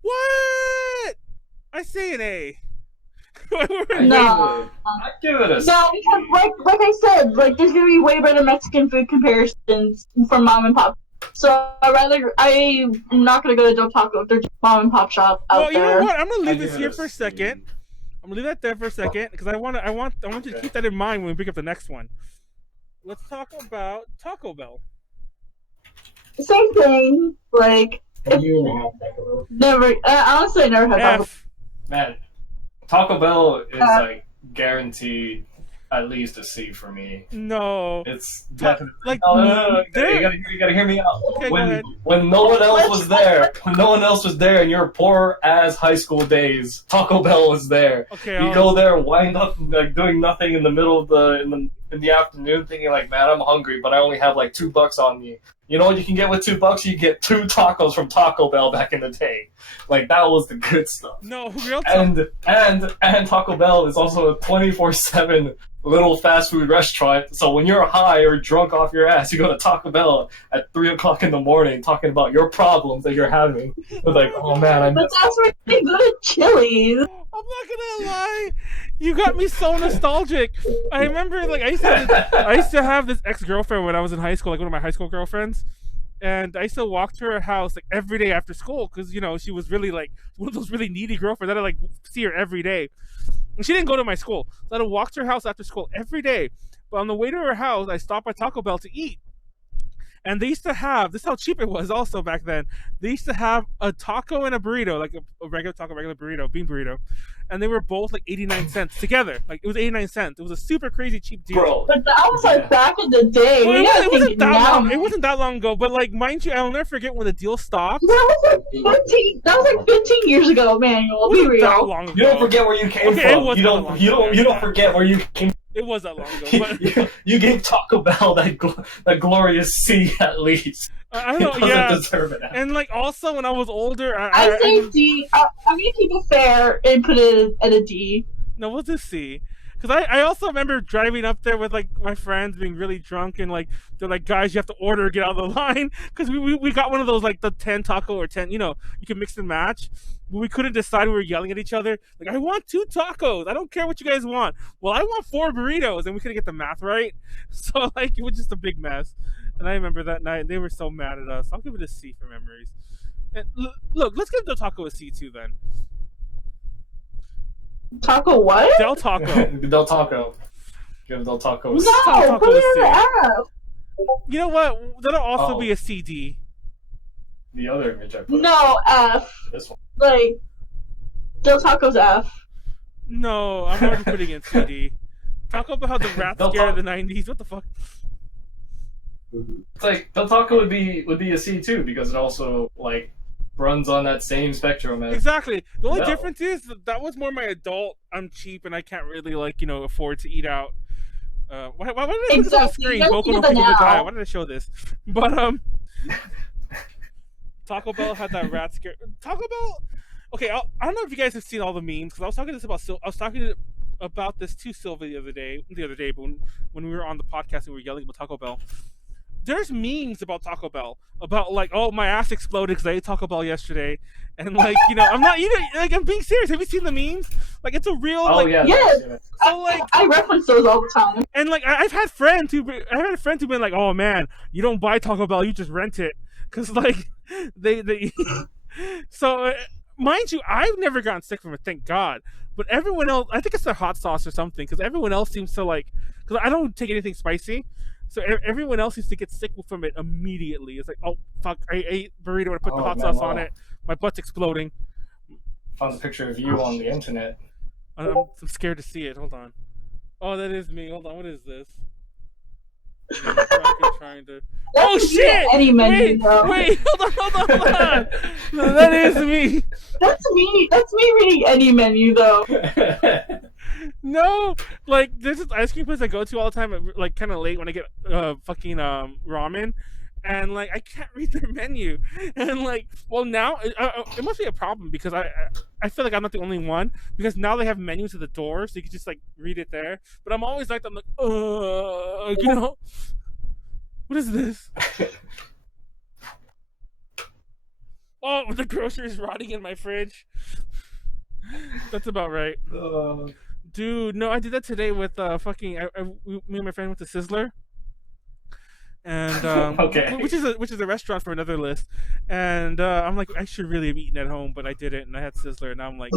What? I say an A. No, I give it a C. No, because like I said, like there's gonna be way better Mexican food comparisons from mom and pop. So I'm not gonna go to Del Taco if there's mom and pop shop out there. Well, you know what? I'm gonna leave this here for a second. I'm gonna leave that there for a second because I want you to keep that in mind when we pick up the next one. Let's talk about Taco Bell. Same thing. Like never. Honestly, I never had Taco Bell. Man. Taco Bell is like guaranteed at least a C for me. No, it's definitely like no. You gotta hear me out. Okay, when no one else was there, in your poor ass high school days, Taco Bell was there. Okay, you go there, wind up like doing nothing in the middle of in the afternoon, thinking like, man, I'm hungry, but I only have like $2 on me. You know what you can get with $2? You get 2 tacos from Taco Bell back in the day. Like that was the good stuff. No, real talk. And Taco Bell is also a 24/7 little fast food restaurant. So when you're high or drunk off your ass, you go to Taco Bell at 3 o'clock in the morning talking about your problems that you're having. It's like, oh man, but that's where you go to Chili's. I'm not gonna lie, you got me so nostalgic. I remember, like, I used to have this ex-girlfriend when I was in high school, like one of my high school girlfriends, and I used to walk to her house like every day after school because she was really like one of those really needy girlfriends that I like see her every day. And she didn't go to my school, so I had to walk to her house after school every day. But on the way to her house, I stopped by Taco Bell to eat. And they used to have, this is how cheap it was also back then, they used to have a taco and a burrito, like a regular taco, regular burrito, bean burrito. And they were both like 89 cents together. Like it was 89 cents. It was a super crazy cheap deal. Bro. But that was like back in the day. Well, it wasn't that long. It wasn't that long ago. But like, mind you, I'll never forget when the deal stopped. That was like 15 years ago, Manuel. Be real. That long ago. You don't forget where you came from. You don't forget where you came. It was that long ago. But you gave Taco Bell that glorious C at least. I don't know. It doesn't Yeah, deserve it. and like also when I was older, I say D. I'm gonna keep it fair and put it at a D. No, we'll just see. Because I also remember driving up there with like my friends being really drunk and like they're like, guys, you have to order, get out of the line. Because we got one of those like the 10 taco or 10, you know, you can mix and match. But we couldn't decide. We were yelling at each other like, I want 2 tacos. I don't care what you guys want. Well, I want 4 burritos, and we couldn't get the math right. So like it was just a big mess. And I remember that night they were so mad at us. I'll give it a C for memories. And look, let's give the taco a C too then. Taco what? Del Taco. Del Taco. Give Del Taco. No, Taco put it is in the F. You know what? That'll also Oh. be a CD. The other image I put. No, F. This one. Like, Del Taco's F. No, I'm already putting in CD. Taco Bell had the rat Del scare of the Taco. 90s. What the fuck? It's like Del Taco would be a C too because it also like runs on that same spectrum as Exactly. The only No. difference is that was more my adult. I'm cheap and I can't really like afford to eat out. Why did I put this on the Exactly. screen? You Boku no gotta Pico do that Gaya. now. Why did I show this? But Taco Bell had that rat scare. Taco Bell. Okay, I don't know if you guys have seen all the memes because I was talking about this to Sylvia the other day, but when we were on the podcast and we were yelling about Taco Bell. There's memes about Taco Bell about like, oh, my ass exploded because I ate Taco Bell yesterday, and like I'm not eating. Like I'm being serious. Have you seen the memes? Like it's a real. Oh like, yeah. Yes. So like, I reference those all the time. and like I've had friends who've been like, oh man, you don't buy Taco Bell, you just rent it, because like they. So mind you, I've never gotten sick from it, thank God. But everyone else, I think it's the hot sauce or something, because everyone else seems to like, because I don't take anything spicy. So everyone else seems to get sick from it immediately. It's like, oh fuck, I ate burrito and I put the hot sauce on it. My butt's exploding. Found a picture of you on the internet. I'm scared to see it. Hold on. Oh, that is me. Hold on. What is this? I'm trying to. Oh That's shit! any menu, Wait, though. wait, hold on. No, that is me. That's me. That's me reading any menu, though. No, like there's this ice cream place I go to all the time, like kind of late when I get fucking ramen, and like I can't read their menu, and like, well now it must be a problem because I feel like I'm not the only one because now they have menus at the door so you can just like read it there, but I'm always like what is this? Oh, the groceries rotting in my fridge. That's about right. Dude, no, I did that today with me and my friend went to Sizzler, and Okay. which is a restaurant for another list, and I'm like, I should really have eaten at home, but I didn't, and I had Sizzler, and now I'm like,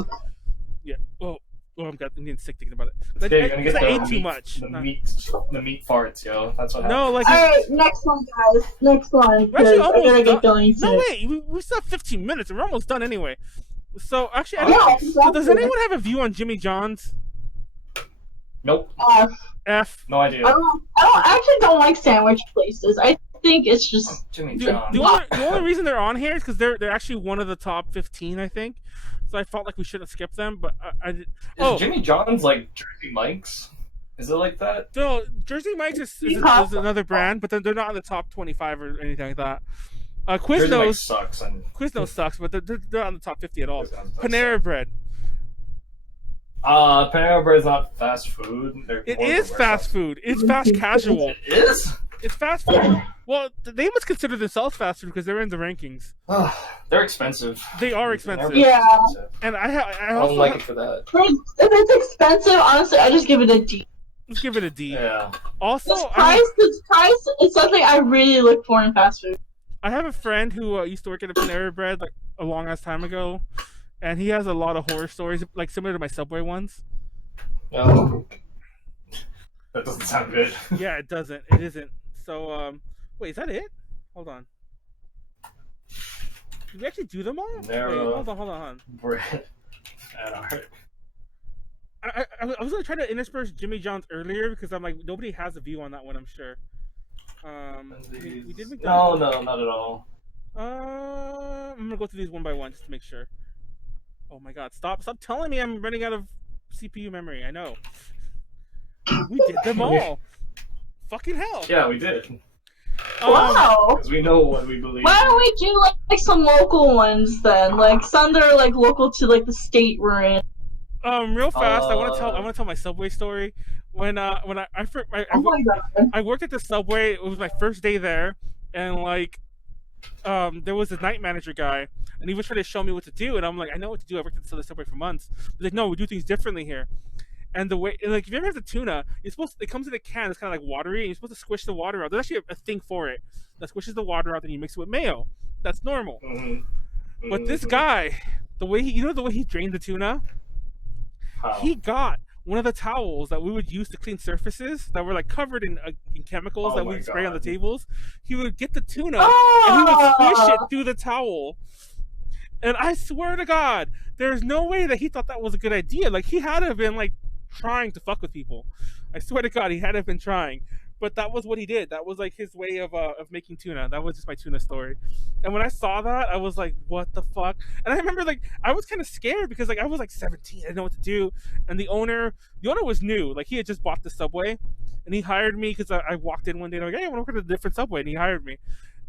yeah, I'm getting sick thinking about it. Yeah, you're gonna get I ate the too meat, much. the meat farts, yo. That's what No, happens. like Alright, next one, guys. Next one. We're actually 'cause I almost gotta done. get going No, soon. wait, we still have 15 minutes, and we're almost done anyway. So actually, Yeah, does exactly. anyone have a view on Jimmy John's? Nope. F. No idea. I actually don't like sandwich places. I think it's just Jimmy The John. only reason they're on here is because they're actually one of the top 15, I think. So I felt like we shouldn't skip them, but I did. Is Jimmy John's like Jersey Mike's? Is it like that? No, Jersey Mike's is another brand, but they're not in the top 25 or anything like that. Jersey Mike's Quiznos sucks and sucks, but they're not on the top 50 at all. Quiznos does Panera Bread. Panera Bread's not fast food. It is fast food. It's fast casual. It is? It's fast food. Well, they must consider themselves fast food because they're in the rankings. They're expensive. They are expensive. Yeah. And I I also don't like it for that. if it's expensive. Honestly, I just give it a D. let's give it a D. Yeah. Also, This price is something I really look for in fast food. I have a friend who used to work at a Panera Bread like a long ass time ago, and he has a lot of horror stories, like similar to my Subway ones. No. That doesn't sound good. Yeah, it doesn't. It isn't. So, wait, is that it? Hold on. Did we actually do them all? Narrow. Wait, hold on. Bread and art. I was gonna try to intersperse Jimmy John's earlier because I'm like nobody has a view on that one. I'm sure. We did No, not at all. I'm gonna go through these one by one just to make sure. Oh my god! Stop telling me I'm running out of CPU memory. I know. We did them all. Fucking hell. Yeah, we did. Wow. Because we know what we believe. Why don't we do like some local ones then? Like some that are like local to like the state we're in. Real fast, I want to tell my Subway story. When I Oh my god. I worked at the Subway. It was my first day there, and like, there was a night manager guy, and he was trying to show me what to do, and I'm like, I know what to do. I worked at the Subway for months. He's like, no, we do things differently here. And the way, like, if you ever have the tuna, it comes in a can. It's kind of like watery, and you're supposed to squish the water out. There's actually a thing for it that squishes the water out, then you mix it with mayo. That's normal. Mm-hmm. But this guy, the way he drained the tuna, he got one of the towels that we would use to clean surfaces that were like covered in chemicals that we'd spray on the tables. He would get the tuna and he would squish it through the towel. And I swear to God, there's no way that he thought that was a good idea. Like, he had to have been like trying to fuck with people. I swear to God, he had to have been trying. But that was what he did. That was like his way of making tuna. That was just my tuna story. And when I saw that, I was like, what the fuck? And I remember like I was kind of scared because like I was like 17. I didn't know what to do. And the owner was new. Like, he had just bought the Subway, and he hired me because I walked in one day and I'm like, hey, I want to work at a different Subway, and he hired me.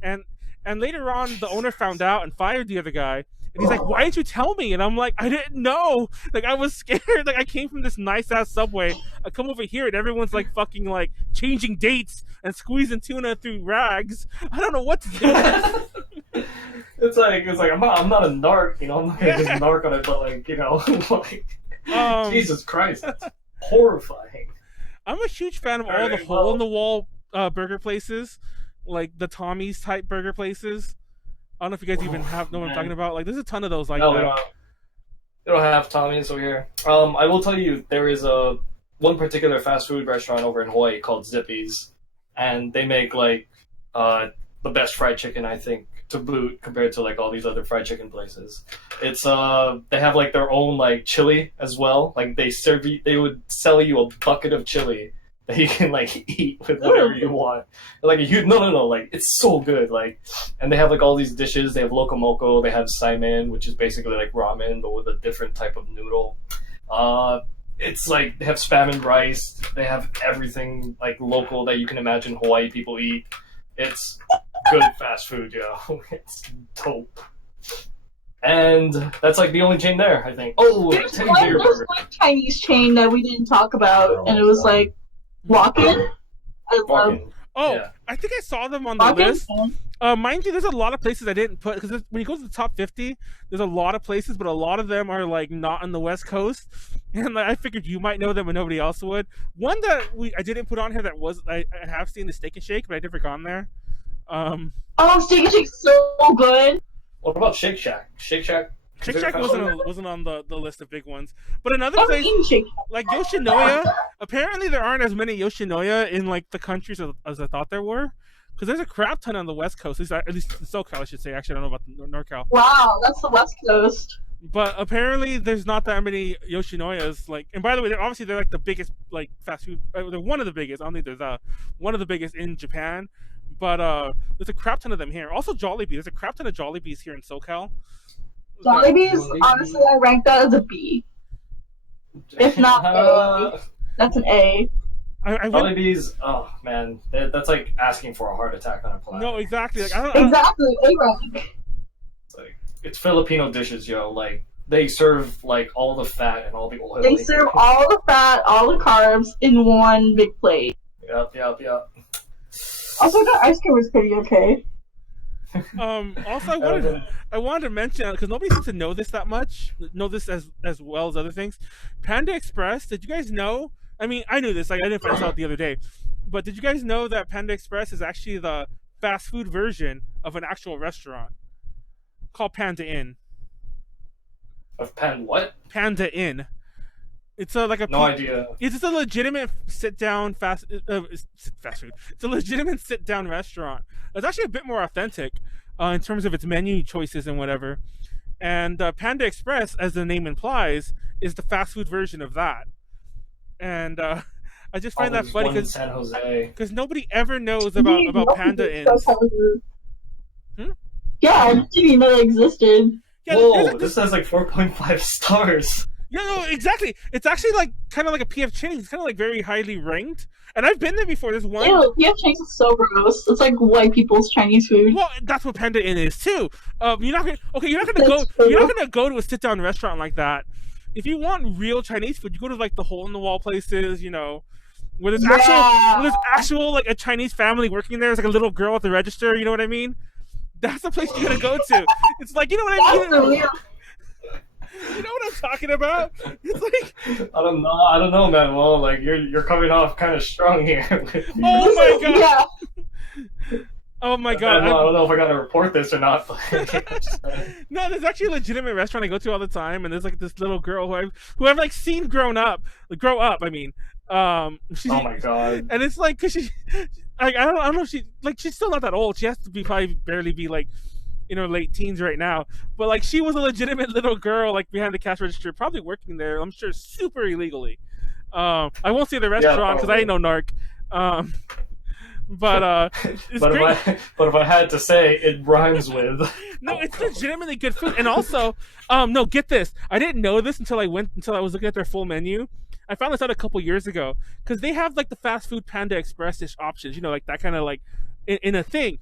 And later on, the owner found out and fired the other guy. And he's like, why didn't you tell me? And I'm like, I didn't know. Like, I was scared. Like, I came from this nice-ass Subway. I come over here, and everyone's, like, fucking, like, changing dates and squeezing tuna through rags. I don't know what to do. It's like I'm not a narc, you know. I'm not gonna just narc on it, but like, you know, like, Jesus Christ, it's horrifying. I'm a huge fan of all the hole-in-the-wall burger places, like the Tommy's type burger places. I don't know if you guys even know what I'm talking about. Like, there's a ton of those like that. We don't have Tommy's over here. I will tell you, there is one particular fast food restaurant over in Hawaii called Zippy's, and they make like the best fried chicken, I think, to boot, compared to like all these other fried chicken places. It's they have like their own like chili as well. Like, they would sell you a bucket of chili that you can like eat with whatever you want. Like, like, it's so good. Like, and they have like all these dishes. They have locomoco. They have saimin, which is basically like ramen but with a different type of noodle. It's like they have spam and rice. They have everything like local that you can imagine Hawaii people eat. It's good fast food, yo. It's dope. And that's like the only chain there, I think. Oh, there's one Chinese chain that we didn't talk about, and it was like Walk-In. Yeah. I think I saw them on the list. Mind you, there's a lot of places I didn't put, because when you go to the top 50, there's a lot of places, but a lot of them are like not on the West Coast, and like, I figured you might know them and nobody else would. One that I didn't put on here that was I have seen the Steak and Shake, but I've never gone there. Steak and Shake's so good. What about Shake Shack? Shake Shack wasn't on the list of big ones. But another place, like Yoshinoya, apparently there aren't as many Yoshinoya in like the countries as I thought there were. Because there's a crap ton on the West Coast, at least SoCal, I should say. Actually, I don't know about NorCal. Wow, that's the West Coast. But apparently there's not that many Yoshinoyas. Like, and by the way, they're like the biggest like fast food. They're one of the biggest. I don't think there's one of the biggest in Japan. But there's a crap ton of them here. Also Jollibee. There's a crap ton of Jollibees here in SoCal. Jollibee's, honestly, I rank that as a B. If not A. That's an A. Jollibee's, oh man, that's like asking for a heart attack on a platter. No, exactly. Like, exactly, A rank. It's Filipino dishes, yo. Like, they serve like all the fat and all the oil. They serve all the fat, all the carbs in one big plate. Yep. Also, the ice cream was pretty okay. Also, I wanted to mention, because nobody seems to know this as well as other things. Panda Express. Did you guys know? I mean, I knew this. Like, I didn't find this out the other day. But did you guys know that Panda Express is actually the fast food version of an actual restaurant called Panda Inn? Of what? Panda Inn. It's no idea. It's just a legitimate sit-down fast food. It's a legitimate sit-down restaurant. It's actually a bit more authentic in terms of its menu choices and whatever. And Panda Express, as the name implies, is the fast food version of that. And I just find that funny because nobody ever knows about Panda Inns. Yeah, I didn't even know it existed. Yeah, whoa, this has like 4.5 stars. Yeah, no, exactly. It's actually like kind of like a PF Chang's. It's kind of like very highly ranked. And I've been there before. There's one. Ew, PF Chang's is so gross. It's like white people's Chinese food. Well, that's what Panda Inn is too. You're not gonna That's go. You're true. not gonna go to a sit down restaurant like that. If you want real Chinese food, you go to like the hole in the wall places. You know, where there's actual like a Chinese family working there. There's like a little girl at the register. You know what I mean? That's the place you're gonna go to. It's like, you know what I mean? That's the real. You know what I'm talking about? It's like, I don't know, Manuel. Like you're coming off kind of strong here. oh my god, Yeah. oh my I god. don't know if I gotta report this or not. But No, there's actually a legitimate restaurant I go to all the time, and there's like this little girl who I've like seen grow up. I mean, she's, oh my god. and it's like, cause she, like, I don't know if she's still not that old. She has to be probably barely be like in her late teens right now. But like, she was a legitimate little girl, like behind the cash register, probably working there. I'm sure super illegally. I won't say the restaurant because I ain't no narc. But it's but great. if I had to say, it rhymes with. No, it's legitimately good food. And also, no, get this. I didn't know this until I was looking at their full menu. I found this out a couple years ago because they have like the fast food Panda Express-ish options, you know, like that kind of like in a thing.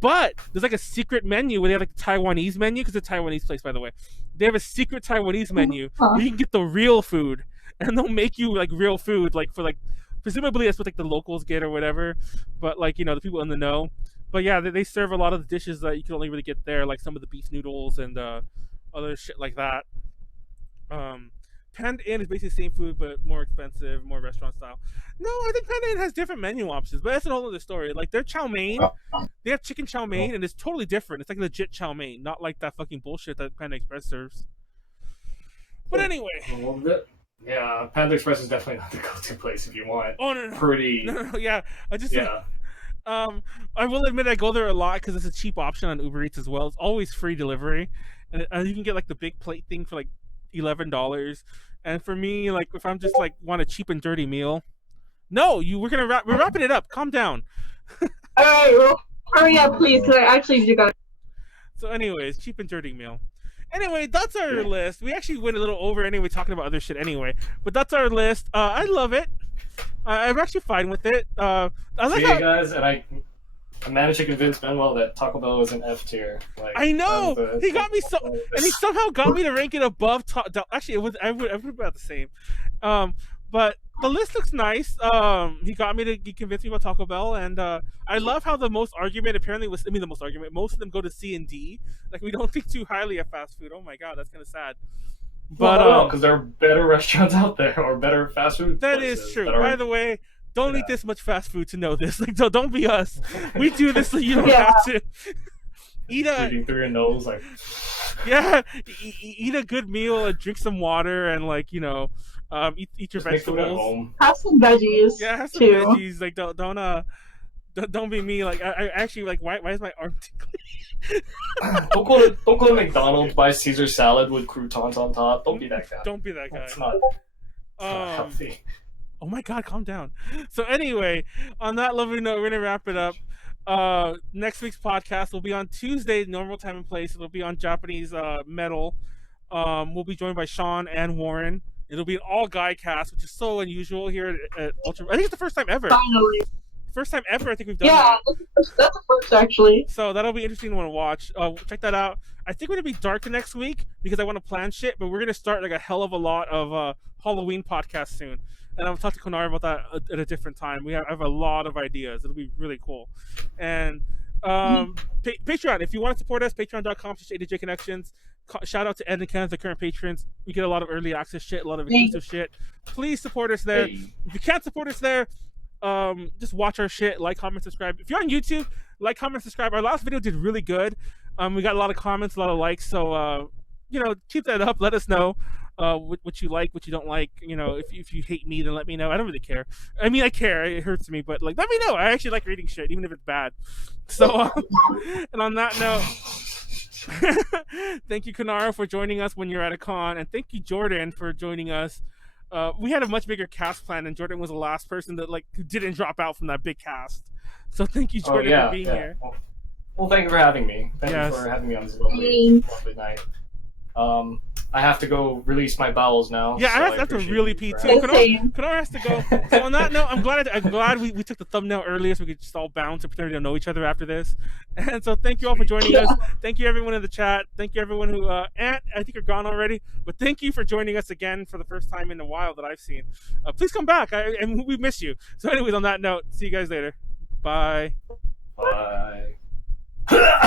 But there's like a secret menu where they have like the Taiwanese menu, because it's a Taiwanese place, by the way. They have a secret Taiwanese menu where you can get the real food, and they'll make you like real food, like for like presumably that's what like the locals get or whatever. But like, you know, the people in the know. But yeah, they serve a lot of the dishes that you can only really get there, like some of the beef noodles and other shit like that. Panda Inn is basically the same food but more expensive, more restaurant style. No, I think Panda Inn has different menu options, but that's a whole other story. Like their chow mein, they have chicken chow mein, and it's totally different. It's like legit chow mein, not like that fucking bullshit that Panda Express serves. But anyway, yeah, Panda Express is definitely not the go-to place if you want. oh no, Pretty. no, yeah, I just Yeah. I will admit I go there a lot because it's a cheap option on Uber Eats as well. It's always free delivery, and you can get like the big plate thing for like $11. And for me, like if I'm just like want a cheap and dirty meal, no, we're wrapping it up. Calm down. All right, well, hurry up, please, because I actually do got. So, anyways, cheap and dirty meal. Anyway, that's our list. We actually went a little over anyway, talking about other shit anyway. But that's our list. I love it. I'm actually fine with it. I like See you guys, and I managed to convince Manuel that Taco Bell was an F tier. Like, I know he got me so, and he somehow got me to rank it above. Actually, it was I would about the same. But the list looks nice. He convinced me about Taco Bell, and I love how the most argument apparently was. I mean, the most argument. Most of them go to C and D. Like we don't think too highly of fast food. Oh my god, that's kind of sad. But because there are better restaurants out there or better fast food. That is true. By the way, don't eat this much fast food to know this. Like, don't be us. We do this so you don't have to. Breathing through your nose, like. Yeah, eat a good meal and drink some water and like eat your vegetables. Have some veggies. Yeah, have some too. veggies. Like don't be me. Like I actually like why is my arm tickling? Don't go to McDonald's, buy Caesar salad with croutons on top. Don't be that guy. Don't be that guy. It's not healthy. Oh my god, calm down. So anyway, on that lovely note, we're gonna wrap it up. Next week's podcast will be on Tuesday, normal time and place. It'll be on Japanese metal. We'll be joined by Sean and Warren. It'll be an all-guy cast, which is so unusual here at Ultra. I think it's the first time ever. Finally. First time ever I think we've done that. Yeah, that's the first actually. So that'll be interesting to want to watch. Check that out. I think we're going to be dark next week because I want to plan shit, but we're going to start like a hell of a lot of Halloween podcasts soon. And I'll talk to Konaru about that at a different time. I have a lot of ideas. It'll be really cool. And Patreon, if you want to support us, patreon.com/ADJConnections. Shout out to Ed and Ken, the current patrons. We get a lot of early access shit, a lot of exclusive shit. Please support us there. If you can't support us there, just watch our shit, like, comment, subscribe. If you're on YouTube, like, comment, subscribe. Our last video did really good. We got a lot of comments, a lot of likes. So keep that up. Let us know what you like, what you don't like. If you hate me, then let me know. I don't really care. I mean, I care. It hurts me, but like, let me know. I actually like reading shit, even if it's bad. So, and on that note, thank you, Konaru, for joining us when you're at a con, and thank you, Jordan, for joining us. We had a much bigger cast plan, and Jordan was the last person that who didn't drop out from that big cast. So thank you, Jordan, for being here. Well, thank you for having me. Thank you for having me on this lovely night. I have to go release my bowels now. Yeah, so I have to appreciate really you pee for too. having me. Same. Konaru has to go. So on that note, I'm glad we took the thumbnail earlier so we could just all bounce and pretend we don't know each other after this. And so thank you all for joining us. Thank you everyone in the chat. Thank you everyone who Ant, I think you're gone already, but thank you for joining us again for the first time in a while that I've seen. Please come back. And we miss you. So anyways, on that note, see you guys later. Bye. Bye.